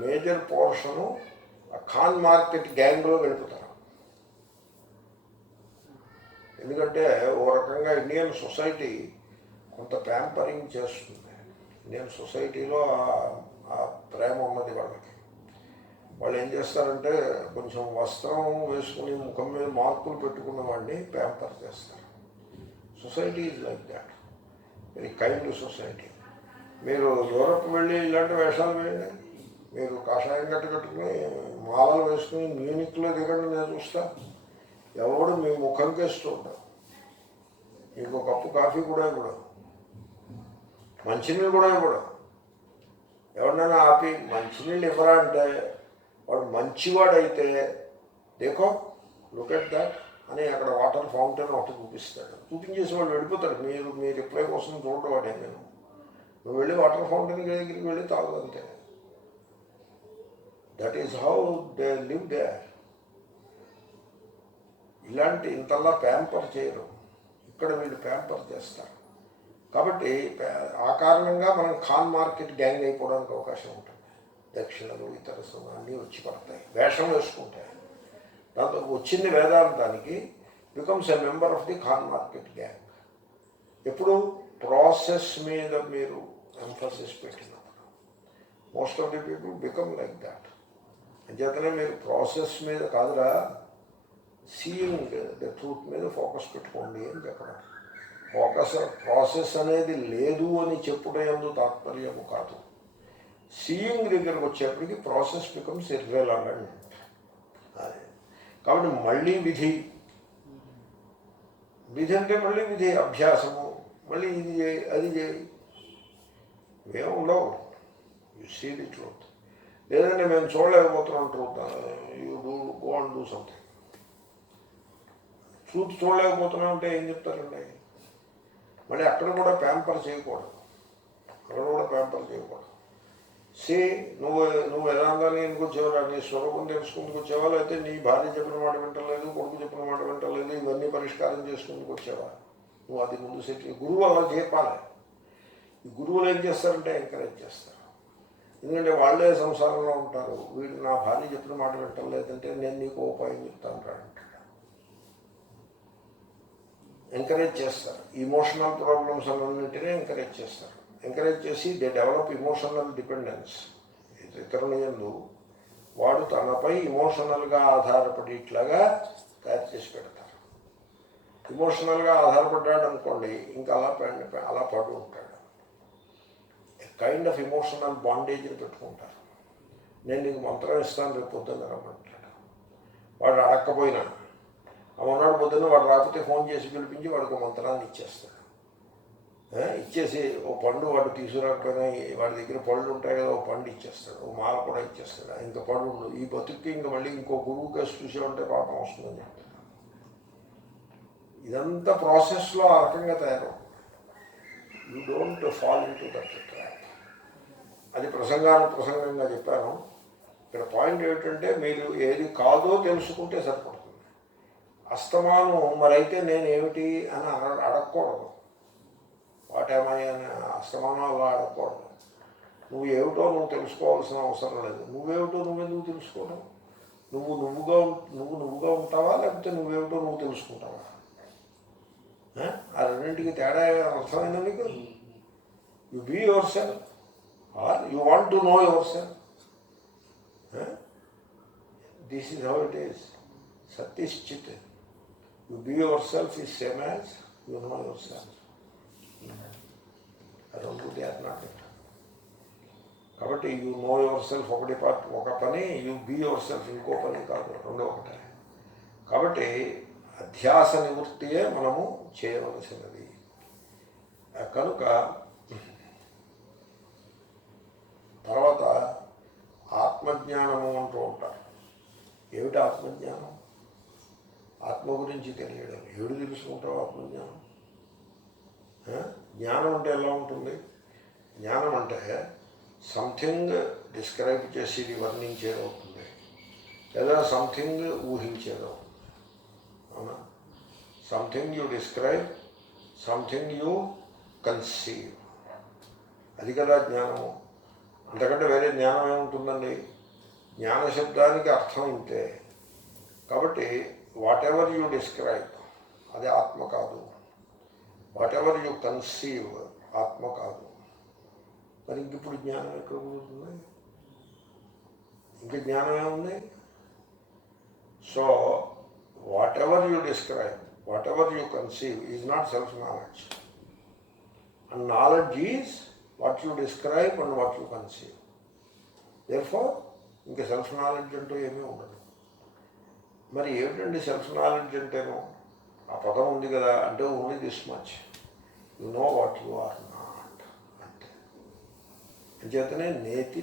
మేజర్ పోర్షను ఖాన్ మార్కెట్ గ్యాంగ్లో గడుపుతారు. ఎందుకంటే ఓ రకంగా ఇండియన్ సొసైటీ కొంత ప్యాంపరింగ్ చేస్తుంది. ఇండియన్ సొసైటీలో ఆ ప్రేమ ఉన్నది వాళ్ళకి. వాళ్ళు ఏం చేస్తారంటే కొంచెం వస్త్రం వేసుకుని ముఖం మీద మార్కులు పెట్టుకున్న వాడిని ప్యాంపర్ చేస్తారు. Society is like that. Very kind society. మీరు యూరప్ వెళ్ళి ఇలాంటి వేషాలు వేయండి, మీరు కాషాయం కట్టుకుని మాలలు వేసుకుని మ్యూనిక్లో దిగండి, నేను చూస్తా. ఎవడు మీ ముఖం కేస్తూ ఉంటాడు. మీకు ఒక కప్పు కాఫీ కూడా ఇవ్వడం, మంచినీళ్ళు కూడా ఇవ్వడం. ఎవరినైనా ఆపి మంచినీళ్ళు ఇవ్వరా అంటే వాడు మంచివాడైతే దేకో లుక్ ఎట్ దాట్ అని అక్కడ వాటర్ ఫౌంటైన్ ఒకటి చూపిస్తాడు. చూపించేసి వాళ్ళు వెళ్ళిపోతాడు. మీ రిప్లై కోసం చూడటం వాడే. నువ్వు వెళ్ళి వాటర్ ఫౌంటైన్ దగ్గరికి వెళ్ళి తాగదంతే. That is how they live there. ఇలాంటి ఇంతలా ప్యాంపర్ చేయరు. ఇక్కడ వీళ్ళు ప్యాంపర్ చేస్తారు. కాబట్టి ఆ కారణంగా మనం ఖాన్ మార్కెట్ గ్యాంగ్ అయిపోవడానికి అవకాశం ఉంటుంది. దక్షిణలు ఇతర అన్నీ వచ్చి పడతాయి, వేషం వేసుకుంటాయి. దాంతో వచ్చింది వేదాంతానికి becomes a member of the Khan Market gang. ఎప్పుడు ప్రాసెస్ మీద మీరు ఎంఫసిస్ పెట్టినప్పుడు most of the people become like that. అంచేతనే మీరు ప్రాసెస్ మీద కాదురా, సీయింగ్ ద ట్రూత్ మీద ఫోకస్ పెట్టుకోండి అని చెప్పడం. ప్రాసెస్ అనేది లేదు అని చెప్పుటందు తాత్పర్యము కాదు. సీయింగ్ దగ్గరకు వచ్చేప్పటికి ప్రాసెస్ బికమ్స్ ఇర్రెలవెంట్. అదే కాబట్టి మళ్ళీ విధి అంటే మళ్ళీ విధి, అభ్యాసము, మళ్ళీ ఇది చేయి అది చేయి. మేము ఉండవు. You see the truth. లేదంటే మేము చూడలేకపోతున్నాం truth. You do go and do something. Truth చూడలేకపోతున్నాం అంటే ఏం చెప్తారండి? మళ్ళీ అక్కడ కూడా ప్యాంపర్ చేయకూడదు. అక్కడ కూడా ప్యాంపర్ చేయకూడదు. నువ్వు నువ్వు వేదాంతాన్ని ఎందుకు వచ్చేవారా? నీ స్వరూపం తెలుసుకుందుకు వచ్చేవా? లేకపోతే నీ భార్య చెప్పిన మాట వింటలేదు, కొడుకు చెప్పిన మాట వింటలేదు, ఇవన్నీ పరిష్కారం చేసుకుందుకు వచ్చావా? నువ్వు అది ముందు సెట్. గురువు అలా చెప్పాలి. ఈ గురువులు ఏం చేస్తారంటే ఎంకరేజ్ చేస్తారు. ఎందుకంటే వాళ్ళే సంసారంలో ఉంటారు. వీడు నా భార్య చెప్పిన మాట వింటలేదంటే నేను నీకు ఉపాయం చెప్తాను అంటాడు. ఎంకరేజ్ చేస్తారు. ఇమోషనల్ ప్రాబ్లమ్స్ అన్నింటినీ ఎంకరేజ్ చేస్తారు. ఎంకరేజ్ చేసి దే డెవలప్ ఇమోషనల్ డిపెండెన్స్. ఇతరుల యందు వాడు తనపై ఇమోషనల్గా ఆధారపడి ఇట్లాగా తయారు చేసి పెడతారు. ఇమోషనల్గా ఆధారపడ్డాడు అనుకోండి, ఇంకా అలా పడు ఉంటాడు. కైండ్ ఆఫ్ ఇమోషనల్ బాండేజ్ని పెట్టుకుంటారు. నేను నీకు మంత్రం ఇస్తాను రేపు పొద్దున్న రమ్మంటాడు. వాడు అడక్కపోయినా మొన్నటి పొద్దున్న వాడు రాకపోతే ఫోన్ చేసి పిలిపించి వాడికి ఒక మంత్రాన్ని ఇచ్చేస్తాడు. ఇచ్చేసి ఓ పండు వాడు తీసుకురాకపోయినా వాడి దగ్గర పళ్ళు ఉంటాయి కదా, ఓ పండు ఇచ్చేస్తాడు, ఓ మాల కూడా ఇచ్చేస్తాడు. ఇంకా పళ్ళు ఈ బతుక్కి ఇంకా మళ్ళీ ఇంకో గురువు కేసు చూసే ఉంటే పాపం వస్తుందని చెప్తాడు. ఇదంతా ప్రాసెస్లో ఆ రకంగా తయారవుతుంది. You don't fall in to that trap. అది ప్రసంగంగా చెప్పాను. ఇక్కడ పాయింట్ ఏమిటంటే మీరు ఏది కాదో తెలుసుకుంటే సరిపడుతుంది. అస్తమానం మరైతే నేను ఏమిటి అని అడగకూడదు. వాటేమై అని అస్తమానం అలా అడగకూడదు. నువ్వు ఏమిటో నువ్వు తెలుసుకోవాల్సిన అవసరం లేదు. నువ్వేమిటో నువ్వెందుకు తెలుసుకోవడం? నువ్వుగా ఉంటావా, లేకపోతే నువ్వేమిటో నువ్వు తెలుసుకుంటావా? ఆ రెండింటికి తేడా అర్థమైందా నీకు? You be yourself or you want to know yourself. This is how it is. Sat is chit. You be yourself is same as you know yourself. I don't do that not it. కాబట్టి యూ నో యువర్ సెల్ఫ్ ఒక పని, యూ బీ యువర్ సెల్ఫ్ ఇంకో పని కాదు, రెండో ఒకటే. కాబట్టి అధ్యాస నివృత్తియే మనము చేయవలసినది. కనుక తర్వాత ఆత్మజ్ఞానము అంటూ ఉంటారు. ఏమిటి ఆత్మజ్ఞానం? ఆత్మ గురించి తెలియడం. ఏడు తెలుసుకుంటావు ఆత్మజ్ఞానం? జ్ఞానం అంటే ఎలా ఉంటుంది? జ్ఞానం అంటే సంథింగ్ డిస్క్రైబ్ చేసేది, వర్ణించేది అవుతుంది, లేదా సంథింగ్ ఊహించేది అవుతుంది. అవునా? Something you describe, something you conceive. అది కదా జ్ఞానము. అంతకంటే వేరే జ్ఞానం ఏముంటుందండి? జ్ఞాన శబ్దానికి అర్థం ఇంతే. కాబట్టి వాట్ ఎవర్ యూ డిస్క్రైబ్ అది ఆత్మ కాదు. వాట్ ఎవర్ యూ కన్సీవ్ ఆత్మ కాదు. మరి ఇంక ఇప్పుడు జ్ఞానం ఎక్కడ కుదురుతుంది? ఇంక జ్ఞానం ఏముంది? So what ever you describe, what ever you conceive is not self knowledge. And knowledge is what you describe and what you conceive. Therefore ఇంకా సెల్ఫ్ నాలెడ్జ్ అంటూ ఏమీ ఉండదు. మరి ఏమిటండి సెల్ఫ్ నాలెడ్జ్ అంటేను? ఆ పదం ఉంది కదా, అంటే only this much, you know what you are not అంటే. అంచేతనే నేతి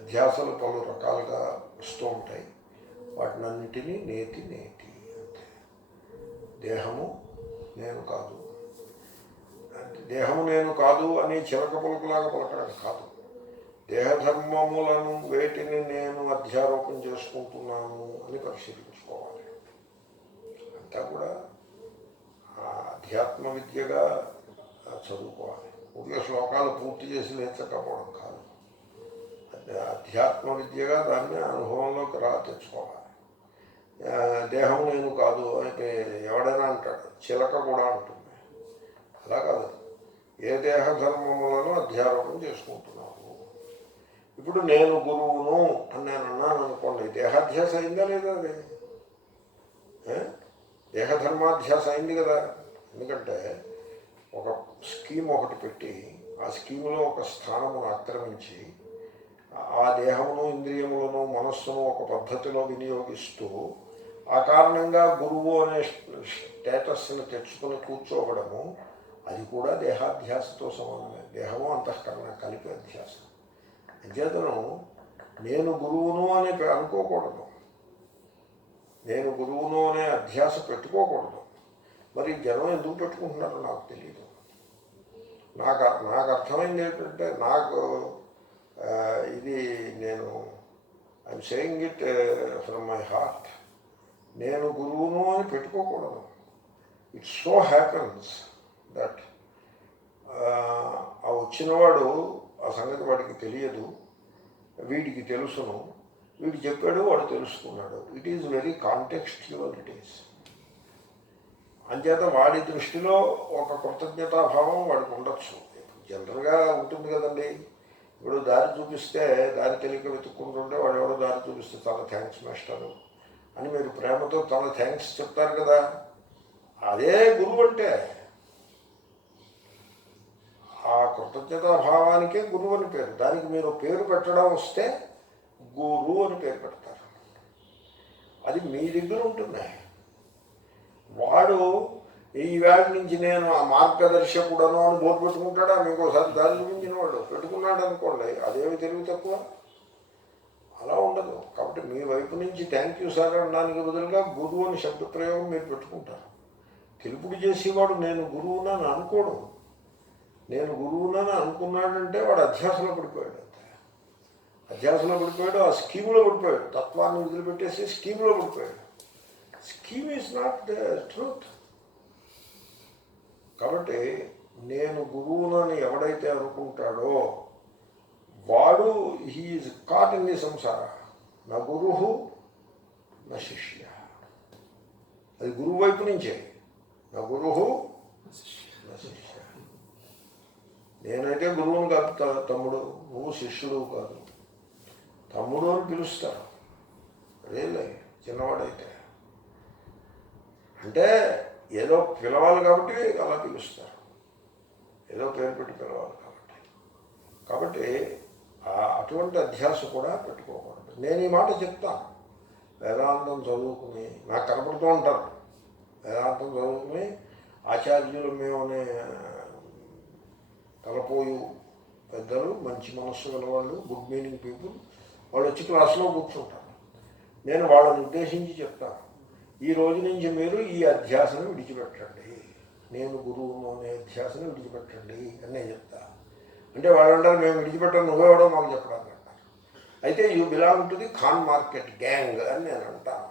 అధ్యాసలు పలు రకాలుగా వస్తూ ఉంటాయి. వాటినన్నిటినీ నేతి అంటే. దేహము నేను కాదు, దేహము నేను కాదు అని చిలక పలుకులాగా పలకడం కాదు. దేహధర్మములను వేటిని నేను అధ్యారోపణ చేసుకుంటున్నాను అని పరిశీలించుకోవాలి. అంతా కూడా అధ్యాత్మ విద్యగా చదువుకోవాలి. ఊరికే శ్లోకాలు పూర్తి చేసి నేర్చకపోవడం కాదు. అధ్యాత్మ విద్యగా దాన్ని అనుభవంలోకి తెచ్చుకోవాలి. దేహం నేను కాదు అని ఎవడైనా అంటాడు, చిలక కూడా అంటుంది. అలా కాదు. ఏ దేహధర్మములను అధ్యారోపణ చేసుకుంటున్నాను. ఇప్పుడు నేను గురువును అని నేను అన్నాను అనుకోండి, దేహాధ్యాస అయిందా లేదా? అది దేహధర్మాధ్యాస అయింది కదా. ఎందుకంటే ఒక స్కీమ్ ఒకటి పెట్టి ఆ స్కీములో ఒక స్థానమును ఆక్రమించి ఆ దేహమును, ఇంద్రియములను, మనస్సును ఒక పద్ధతిలో వినియోగిస్తూ ఆ కారణంగా గురువు అనే స్టేటస్ని తెచ్చుకుని కూర్చోవడము అది కూడా దేహాధ్యాసతో సమానమే. దేహము అంతఃకరణ కలిపి అధ్యాస. అంచేతను నేను గురువును అని అనుకోకూడదు, నేను గురువును అనే అధ్యాస పెట్టుకోకూడదు. మరి జనం ఎందుకు పెట్టుకుంటున్నారో నాకు తెలియదు. నాకు అర్థమైంది ఏంటంటే, నాకు ఇది నేను I'm saying it from my heart, నేను గురువును అని పెట్టుకోకూడదు. ఇట్ సో హ్యాపన్స్ దట్ ఆ వచ్చినవాడు ఆ సంగతి వాడికి తెలియదు, వీడికి తెలుసును, వీడు చెప్పాడు వాడు తెలుసుకున్నాడు. It is very contextual it is. అంచేత వాడి దృష్టిలో ఒక కృతజ్ఞతాభావం వాడికి ఉండొచ్చు, జనరల్గా ఉంటుంది కదండి. ఇప్పుడు దారి చూపిస్తే దారి తెలియక వెతుక్కుంటుంటే వాడు ఎవడో దారి చూపిస్తే చాలా థ్యాంక్స్ మాస్టరు అని మీరు ప్రేమతో చాలా థ్యాంక్స్ చెప్తారు కదా. అదే గురువు అంటే. ఆ కృతజ్ఞతాభావానికే గురువు అని పేరు. దానికి మీరు పేరు పెట్టడం వస్తే గురువు అని పేరు పెడతారు. అది మీ దగ్గర ఉంటుంది. వాడు ఈవేళ నుంచి నేను ఆ మార్గదర్శకుడను అని బోర్డు పెట్టుకుంటాడా, మీకు ఒకసారి దారి చూపించిన వాడు పెట్టుకున్నాడు అనుకోండి, అదేమి తెలివి తక్కువ. అలా ఉండదు. కాబట్టి మీ వైపు నుంచి థ్యాంక్ యూ సార్ అనడానికి బదులుగా గురువు అని శబ్ద ప్రయోగం మీరు పెట్టుకుంటారు. తెలుపుడు చేసేవాడు నేను గురువునని అనుకోడు. నేను గురువునని అనుకున్నాడంటే వాడు అధ్యాసంలో పడిపోయాడు. అధ్యాసంలో పడిపోయాడు, ఆ స్కీమ్లో పడిపోయాడు. తత్వాన్ని వదిలిపెట్టేసి స్కీమ్లో పడిపోయాడు. Scheme is not the truth. కాబట్టి నేను గురువునని ఎవడైతే అనుకుంటాడో వాడు హీఈస్ కాట్ ఇన్ ది సంసార. నా గురువు నా శిష్య. అది గురువు వైపు నుంచే. నా గురువు నా శిష్య. నేనైతే గురువుని కాదు తమ్ముడు, నువ్వు శిష్యుడు కాదు. తమ్ముడు అని పిలుస్తారు రేలే చిన్నవాడైతే. అంటే ఏదో పిలవాలి కాబట్టి అలా పిలుస్తారు, ఏదో పేరు పెట్టి పిలవాలి కాబట్టి. కాబట్టి అటువంటి అధ్యాస కూడా పెట్టుకోకూడదు. నేను ఈ మాట చెప్తాను. వేదాంతం చదువుకుని నాకు కనపడుతూ ఉంటారు. వేదాంతం చదువుకుని ఆచార్యులు మేమనే తలపోయు పెద్దలు, మంచి మనస్సు గల వాళ్ళు, గుడ్ మీనింగ్ పీపుల్, వాళ్ళు వచ్చి క్లాసులో కూర్చుంటారు. నేను వాళ్ళని ఉద్దేశించి చెప్తాను, ఈ రోజు నుంచి మీరు ఈ అధ్యాసను విడిచిపెట్టండి, నేను గురువును అనే అధ్యాసను విడిచిపెట్టండి అని నేను చెప్తా. అంటే వాళ్ళు అంటారు మేము విడిచిపెట్టాను, నువ్వెవడో మాకు చెప్పడానికి అంటారు. అయితే you belong to the Khan Market gang అని నేను అంటాను.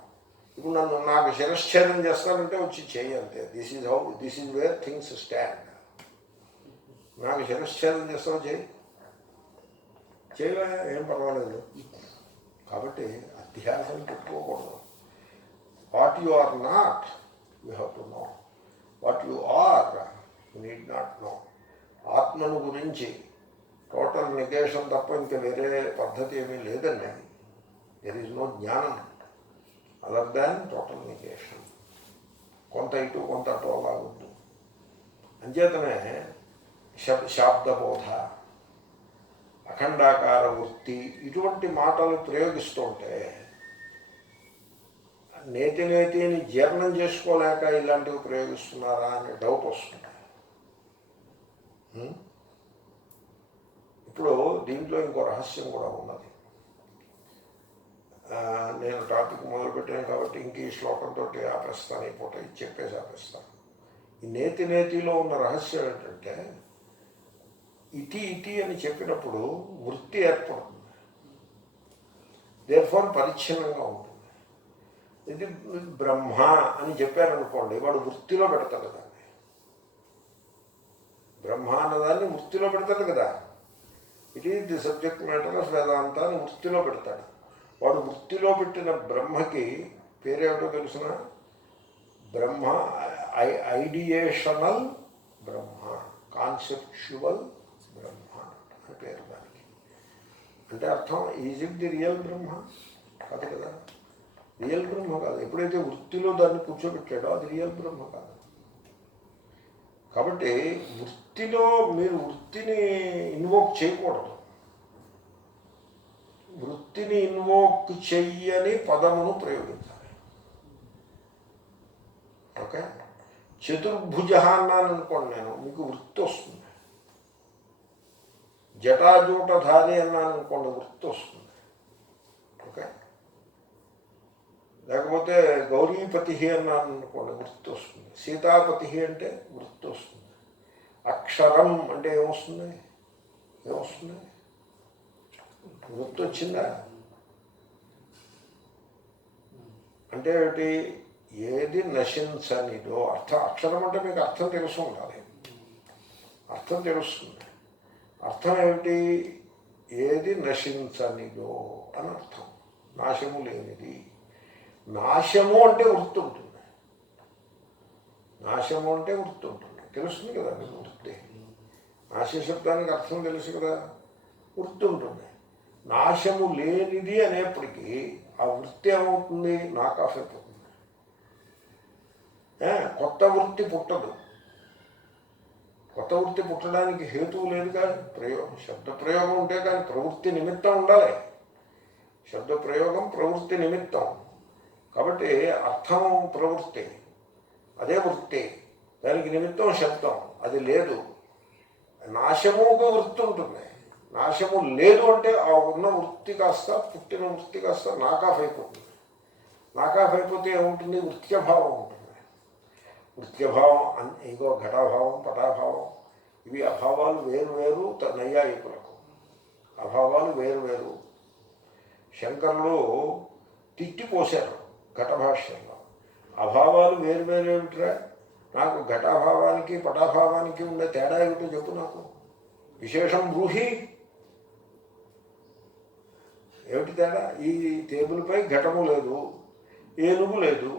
ఇప్పుడు నాకు శిరశ్ఛేదం చేస్తానంటే వచ్చి చేయి అంతే. This is where things stand. నాకు శిరశ్ఛేదం చేస్తావు చేయవా, ఏం పర్వాలేదు. కాబట్టి అధ్యాసం పెట్టుకోకూడదు. What you are not you have to know. What you are you need not know. ఆత్మను గురించి టోటల్ నెగేషన్ తప్ప ఇంకా వేరే పద్ధతి ఏమీ లేదండి. దెర్ ఈజ్ నో జ్ఞానం అదర్ దాన్ టోటల్ నెగేషన్. కొంత ఇటు కొంత అటు అలా వద్దు. అంచేతనే శాబ్దబోధ, అఖండాకార వృత్తి ఇటువంటి మాటలు ప్రయోగిస్తూ ఉంటే నేతిని జీర్ణం చేసుకోలేక ఇలాంటివి ప్రయోగిస్తున్నారా అనే డౌట్ వస్తుంది. ఇప్పుడు దీంట్లో ఇంకో రహస్యం కూడా ఉన్నది. నేను టాపిక్ మొదలుపెట్టాను కాబట్టి ఇంక ఈ శ్లోకంతో ఆపేస్తాను, ఈ పూట ఇది చెప్పేసి ఆపేస్తాను. ఈ నేతిలో ఉన్న రహస్యం ఏంటంటే, ఇటి అని చెప్పినప్పుడు వృత్తి ఏర్పడుతుంది, దేర్ఫోర్ పరిచ్ఛిన్నంగా ఉంటుంది. ఇది బ్రహ్మ అని చెప్పారనుకోండి, వాడు వృత్తిలో పెడతాడు దాన్ని. బ్రహ్మ అన్నదాన్ని వృత్తిలో పెడతాడు కదా. It is the subject matter of వేదాంతాన్ని వృత్తిలో పెడతాడు. వాడు వృత్తిలో పెట్టిన బ్రహ్మకి పేరేమిటో తెలిసిన? బ్రహ్మ ఐడియేషనల్ బ్రహ్మ, కాన్సెప్చువల్ బ్రహ్మ అని పేరు దానికి. అంటే అర్థం ఈజ్ ఇట్ ది రియల్ బ్రహ్మ కాదు కదా. రియల్ బ్రహ్మ కాదు. ఎప్పుడైతే వృత్తిలో దాన్ని కూర్చోబెట్టాడో అది రియల్ బ్రహ్మ కాదు. కాబట్టి వృత్తిలో మీరు వృత్తిని ఇన్వోక్ చేయకూడదు. వృత్తిని ఇన్వోక్ చెయ్యని పదమును ప్రయోగించాలి. ఓకే, చతుర్భుజ అన్నాను అనుకోండి నేను, మీకు వృత్తి వస్తుంది. జటాజూటధారి అన్నాను అనుకోండి, వృత్తి వస్తుంది. ఓకే, లేకపోతే గౌరీపతి అన్నాను అనుకోండి, వృత్తి వస్తుంది. సీతాపతి అంటే వృత్తి వస్తుంది. అక్షరం అంటే ఏమొస్తుంది? వృత్తి వచ్చిందా? అంటే ఏమిటి? ఏది నశించనిదో అక్షరం అంటే మీకు అర్థం తెలుసు ఉండాలి. అర్థం తెలుస్తుంది. అర్థం ఏమిటి? ఏది నశించనిదో అని అర్థం. నాశము లేనిది. నాశము అంటే వృత్తి ఉంటుంది. నాశము అంటే వృత్తి ఉంటుంది. తెలుస్తుంది కదా మీకు వృత్తి. నాశ శబ్దానికి అర్థం తెలుసు కదా, వృత్తి ఉంటుంది. నాశము లేనిది అనేప్పటికీ ఆ వృత్తి ఏమవుతుంది? నాకాఫ్ అయిపోతుంది. కొత్త వృత్తి పుట్టదు. కొత్త వృత్తి పుట్టడానికి హేతువు లేదు. కానీ శబ్ద ప్రయోగం ఉంటే కానీ ప్రవృత్తి నిమిత్తం ఉండాలి. శబ్ద ప్రయోగం ప్రవృత్తి నిమిత్తం. కాబట్టి అర్థం ప్రవృత్తి, అదే వృత్తి. దానికి నిమిత్తం శబ్దం, అది లేదు. నాశముకు వృత్తి ఉంటుంది. నాశము లేదు అంటే ఆ ఉన్న వృత్తి కాస్త, పుట్టిన వృత్తి కాస్త నాకాఫ్ అయిపోతుంది. నాకాఫ్ అయిపోతే ఏముంటుంది? వృత్యభావం ఉంటుంది. వృత్యభావం ఇంకో ఘటాభావం, పటాభావం, ఇవి అభావాలు వేరు నైయాయికులకు. అభావాలు వేరు. శంకరులు తిట్టిపోశారు ఘటభాష్యంలో. అభావాలు వేరు ఏమిట్రా? నాకు ఘటాభావానికి పటాభావానికి ఉండే తేడా ఏమిటో చెప్పు నాకు. విశేషం బ్రూహి, ఏమిటి తేడా? ఈ టేబుల్పై ఘటము లేదు, ఏనుగు లేదు.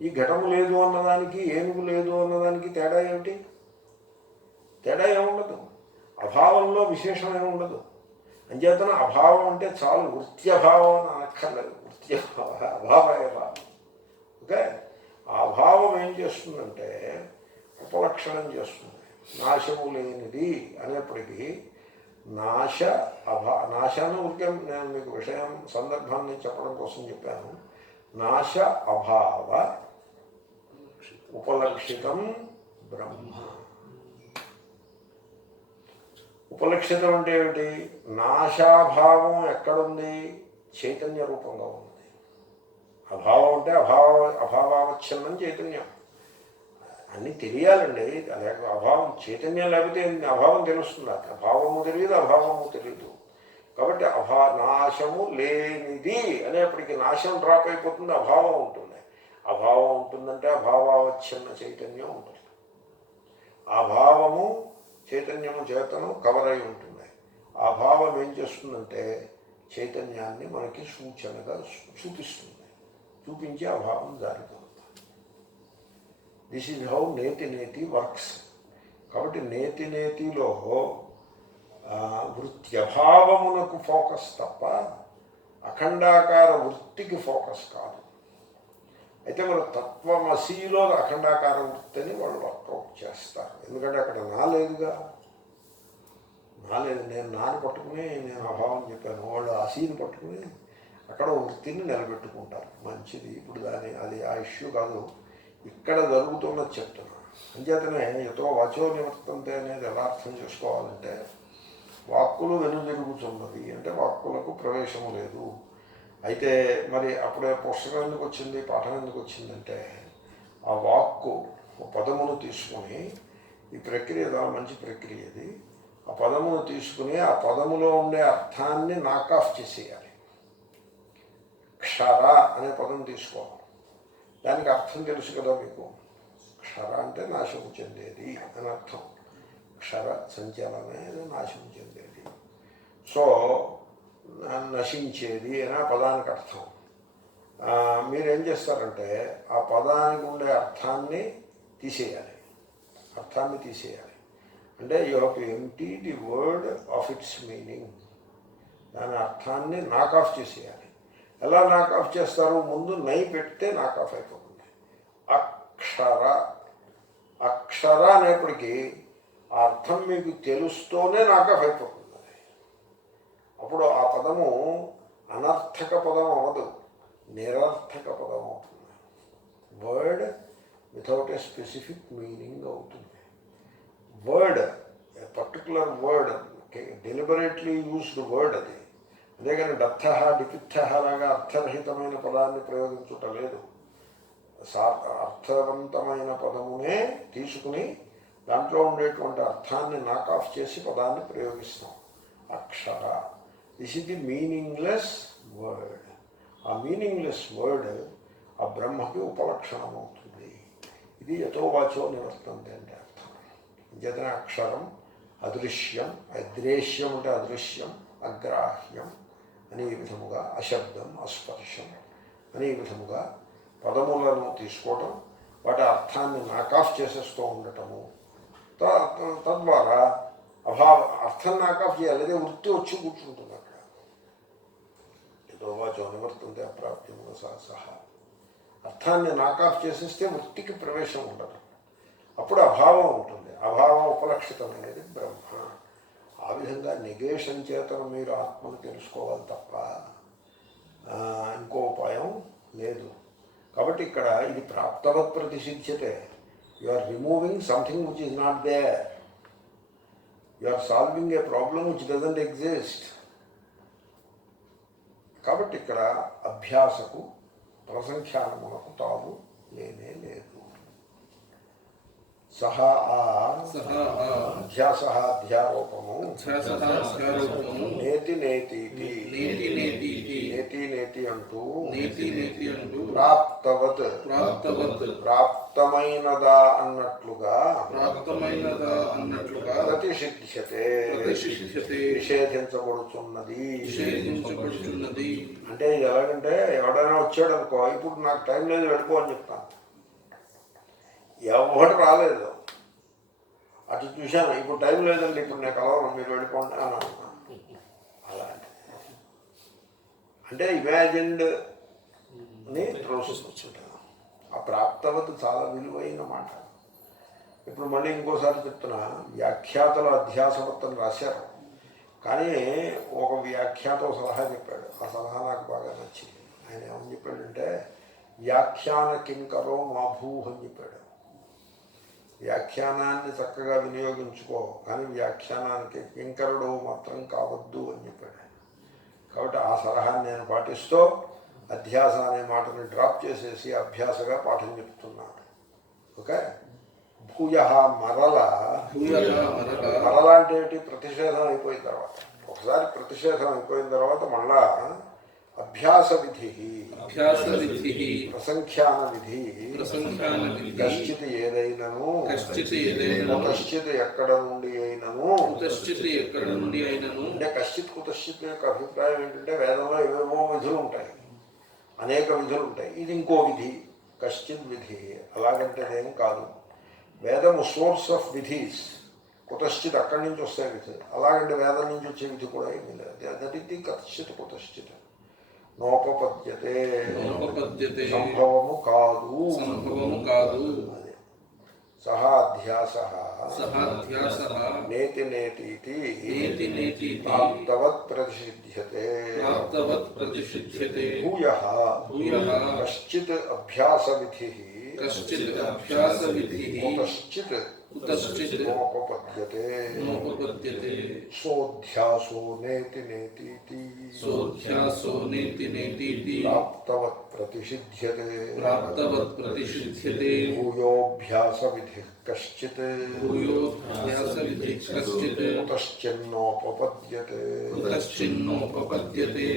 ఈ ఘటము లేదు అన్నదానికి, ఏనుగు లేదు అన్నదానికి తేడా ఏమిటి? తేడా ఏముండదు. అభావంలో విశేషం ఏముండదు. అంచేతన అభావం అంటే చాలు. వృత్యభావం అని అనక్కర్లేదు. వృత్యభావ అభావయభావం. ఓకే, ఆ అభావం ఏం చేస్తుందంటే ఉపలక్షణం చేస్తుంది. నాశము లేనిది అనేప్పటికీ నాశాన్ని ఊరికే నేను మీకు విషయం సందర్భాన్ని చెప్పడం కోసం చెప్పాను. నాశ అభావ ఉపలక్షితం బ్రహ్మ. ఉపలక్షితం అంటే ఏమిటి? నాశాభావం ఎక్కడుంది? చైతన్య రూపంగా ఉంది. అభావం అంటే అభావావచ్ఛిన్నం చైతన్యం. అన్నీ తెలియాలండి. అలాగే అభావం చైతన్యం లేకపోతే అభావం తెలుస్తుంది. అభావము తెలియదు, అభావము తెలియదు. కాబట్టి నాశము లేనిది అనేప్పటికీ నాశం డ్రాప్ అయిపోతుంది, అభావం ఉంటుంది. అభావం ఉంటుందంటే అభావావచ్ఛిన్న చైతన్యం ఉంటుంది. అభావము చైతన్యము చేతను కవర్ అయి ఉంటుంది. ఆ భావం ఏం చేస్తుందంటే చైతన్యాన్ని మనకి సూచనగా చూపిస్తుంది. చూపించి ఆ భావం జారిపోతుంది. దిస్ ఈజ్ హౌ నేతి వర్క్స్. కాబట్టి నేతిలో వృత్యభావమునకు ఫోకస్ తప్ప అఖండాకార వృత్తికి ఫోకస్ కాదు. అయితే మన తత్వమసీలో అఖండాకార వృత్తిని వాళ్ళు వర్కౌట్ చేస్తారు. ఎందుకంటే అక్కడ నాలేదుగా. నాలేదు. నేను నాని పట్టుకుని నేను అభావం చెప్పాను. వాళ్ళు అసీని పట్టుకుని అక్కడ వృత్తిని నిలబెట్టుకుంటారు. మంచిది. ఇప్పుడు అది ఆ ఇష్యూ కాదు. ఇక్కడ జరుగుతున్నది చెప్తున్నా. అంచేతనే ఎతో వాచో నివర్తంతే అనేది ఎలా అర్థం చేసుకోవాలంటే, వాక్కులు వెనుదిరుగుతున్నది అంటే వాక్కులకు ప్రవేశము లేదు. అయితే మరి అప్పుడే పుస్తకం ఎందుకు వచ్చింది, పాఠం ఎందుకు వచ్చిందంటే, ఆ వాక్కు పదమును తీసుకుని, ఈ ప్రక్రియ చాలా మంచి ప్రక్రియ ఇది. ఆ పదమును తీసుకుని ఆ పదములో ఉండే అర్థాన్ని నాకాఫ్ చేసేయాలి. క్షర అనే పదం తీసుకోవాలి. దానికి అర్థం తెలుసు కదా మీకు. క్షర అంటే నాశము చెందేది అని అర్థం. క్షర సంచలనే నాశము చెందేది. సో నశించేది అనే పదానికి అర్థం. మీరేం చేస్తారంటే ఆ పదానికి ఉండే అర్థాన్ని తీసేయాలి. అర్థాన్ని తీసేయాలి అంటే you have to empty the word of it's meaning. దాని అర్థాన్ని నాకాఫ్ చేసేయాలి. ఎలా నాకాఫ్ చేస్తారు? ముందు నై పెడితే నాకాఫ్ అయిపోతుంది. అక్షర అనేప్పటికీ ఆ అర్థం మీకు తెలుస్తూనే నాకాఫ్ అయిపోతుంది. అప్పుడు ఆ పదము అనర్థక పదం అవ్వదు, నిరర్థక పదం అవుతుంది. Word without a specific meaning అవుతుంది. Word, a particular word, deliberately used word అది. అంతేగాని డత్థ డిపిత్థ లాగా అర్థరహితమైన పదాన్ని ప్రయోగించుట లేదు. అర్థవంతమైన పదమునే తీసుకుని దాంట్లో ఉండేటువంటి అర్థాన్ని నాక్ ఆఫ్ చేసి పదాన్ని ప్రయోగిస్తాం. అక్షర, this is the meaningless word. ఆ మీనింగ్లెస్ వర్డ్ ఆ బ్రహ్మకి ఉపలక్షణం అవుతుంది. ఇది యథోవాచో నివర్తంతే అంటే అర్థం. ఇంకేతనే అక్షరం అదృశ్యం, అద్రేశ్యం అంటే అదృశ్యం, అగ్రాహ్యం అనే విధముగా, అశబ్దం అస్పర్శం అనే విధముగా పదములను తీసుకోవటం, వాటి అర్థాన్ని నాకాఫ్ చేసేస్తూ ఉండటము, తద్వారా అర్థం నాకాఫ్ చేయాలి. అదే వృత్తి వచ్చి కూర్చుంటుంది అక్కడ. ఏదో వాచో నివర్తంతే అప్రాప్యముగా సహా. అర్థాన్ని నాకాఫ్ చేసేస్తే వృత్తికి ప్రవేశం ఉండదు. అప్పుడు అభావం ఉంటుంది. అభావం ఉపలక్షితమైనది బ్రహ్మ. ఆ విధంగా నెగేషన్ చేతను మీరు ఆత్మను తెలుసుకోవాలి తప్ప ఇంకో ఉపాయం లేదు. కాబట్టి ఇక్కడ ఇది ప్రాప్తవత్ ప్రతిషిధ్యతే. You are removing something which is not there. You are solving a problem which doesn't exist. కాబట్టి ఇక్కడ అభ్యాసకు ప్రసంఖ్యానమునకు తావు లేనే లేదు. సహా అధ్యాస అధ్యారోపము నేతి నేతి నేతి అంటూ ప్రాప్తవత్ ప్రాప్తమైనదా అన్నట్లుగా ప్రతిషిధ్యతే నిషేధించబడుతున్నది. అంటే ఇది ఎలాగంటే ఎవడైనా వచ్చాడు అనుకో, ఇప్పుడు నాకు టైం లేదు వెళ్ళిపో అని చెప్తాను. ఎవరు రాలేదు, అటు చూశాను, ఇప్పుడు టైం లేదండి, ఇప్పుడు నేను కలవను, మీరు వెళ్ళిపోండి అని అన్నా. అలాంటి అంటే ఇమాజిన్డ్ని త్రోసుకొచ్చుంటాను. ఆ ప్రాప్తవత్ చాలా విలువైన మాట. ఇప్పుడు మళ్ళీ ఇంకోసారి చెప్తున్నా, వ్యాఖ్యాతలు అధ్యాసవత్తని రాశారు. కానీ ఒక వ్యాఖ్యాత సలహా చెప్పాడు. ఆ సలహా నాకు బాగా నచ్చింది. ఆయన ఏమని చెప్పాడంటే, వ్యాఖ్యాన కింకరో మాభూ అని చెప్పాడు. వ్యాఖ్యానాన్ని చక్కగా వినియోగించుకో, కానీ వ్యాఖ్యానానికి కింకరుడు మాత్రం కావద్దు అని చెప్పాడు. కాబట్టి ఆ సలహాన్ని నేను పాటిస్తూ అధ్యాస అనే మాటని డ్రాప్ చేసేసి అభ్యాసగా పాఠం చెప్తున్నాను. ఓకే. భూయ మరల అంటే ఏంటి? ప్రతిషేధం అయిపోయిన తర్వాత. ఒకసారి ప్రతిషేధం అయిపోయిన తర్వాత మళ్ళా అభ్యాస విధి ప్రసంఖ్యాన విధి కశ్చిత్ ఏదైనను కుతశ్చిత్ ఎక్కడ నుండి అయినను. అంటే కశ్చిత్ కుతశ్చిత్ యొక్క అభిప్రాయం ఏంటంటే వేదంలో ఏవేవో విధులు ఉంటాయి, అనేక విధులు ఉంటాయి. ఇది ఇంకో విధి, కశ్చిత్ విధి. అలాగంటే అదేం కాదు. వేదము సోర్స్ ఆఫ్ విధీస్. కుతశ్చిత్ అక్కడి నుంచి వస్తే విధి. అలాగంటే వేదం నుంచి వచ్చే విధి కూడా ఏమీ లేదు. దట్ ఇది కశ్చిత్ కుతశ్చిత్. నోపపద్యతే సంభవము కాదు. అదే సహా అధ్యాస నేతి నేతి ప్రాప్తవత్ ప్రతిషిధ్యతే. భూయః కశ్చిత్ అభ్యాస విధి కుతశ్చిత్ నోపపద్యతే. సోధ్యాసో నేతి నేతి ప్రాప్తవత్ ప్రతిషిధ్యతే. భూయోభ్యాస విధి కశ్చిత్ కుతశ్చిన్నోపపద్యతే.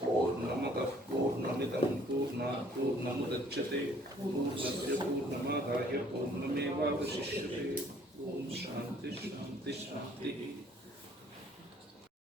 పూర్ణమతః పూర్ణమిదం పూర్ణాత్ పూర్ణముదచ్యతే పూర్ణస్య పూర్ణమాదాయ పూర్ణమేవావశిష్యతే.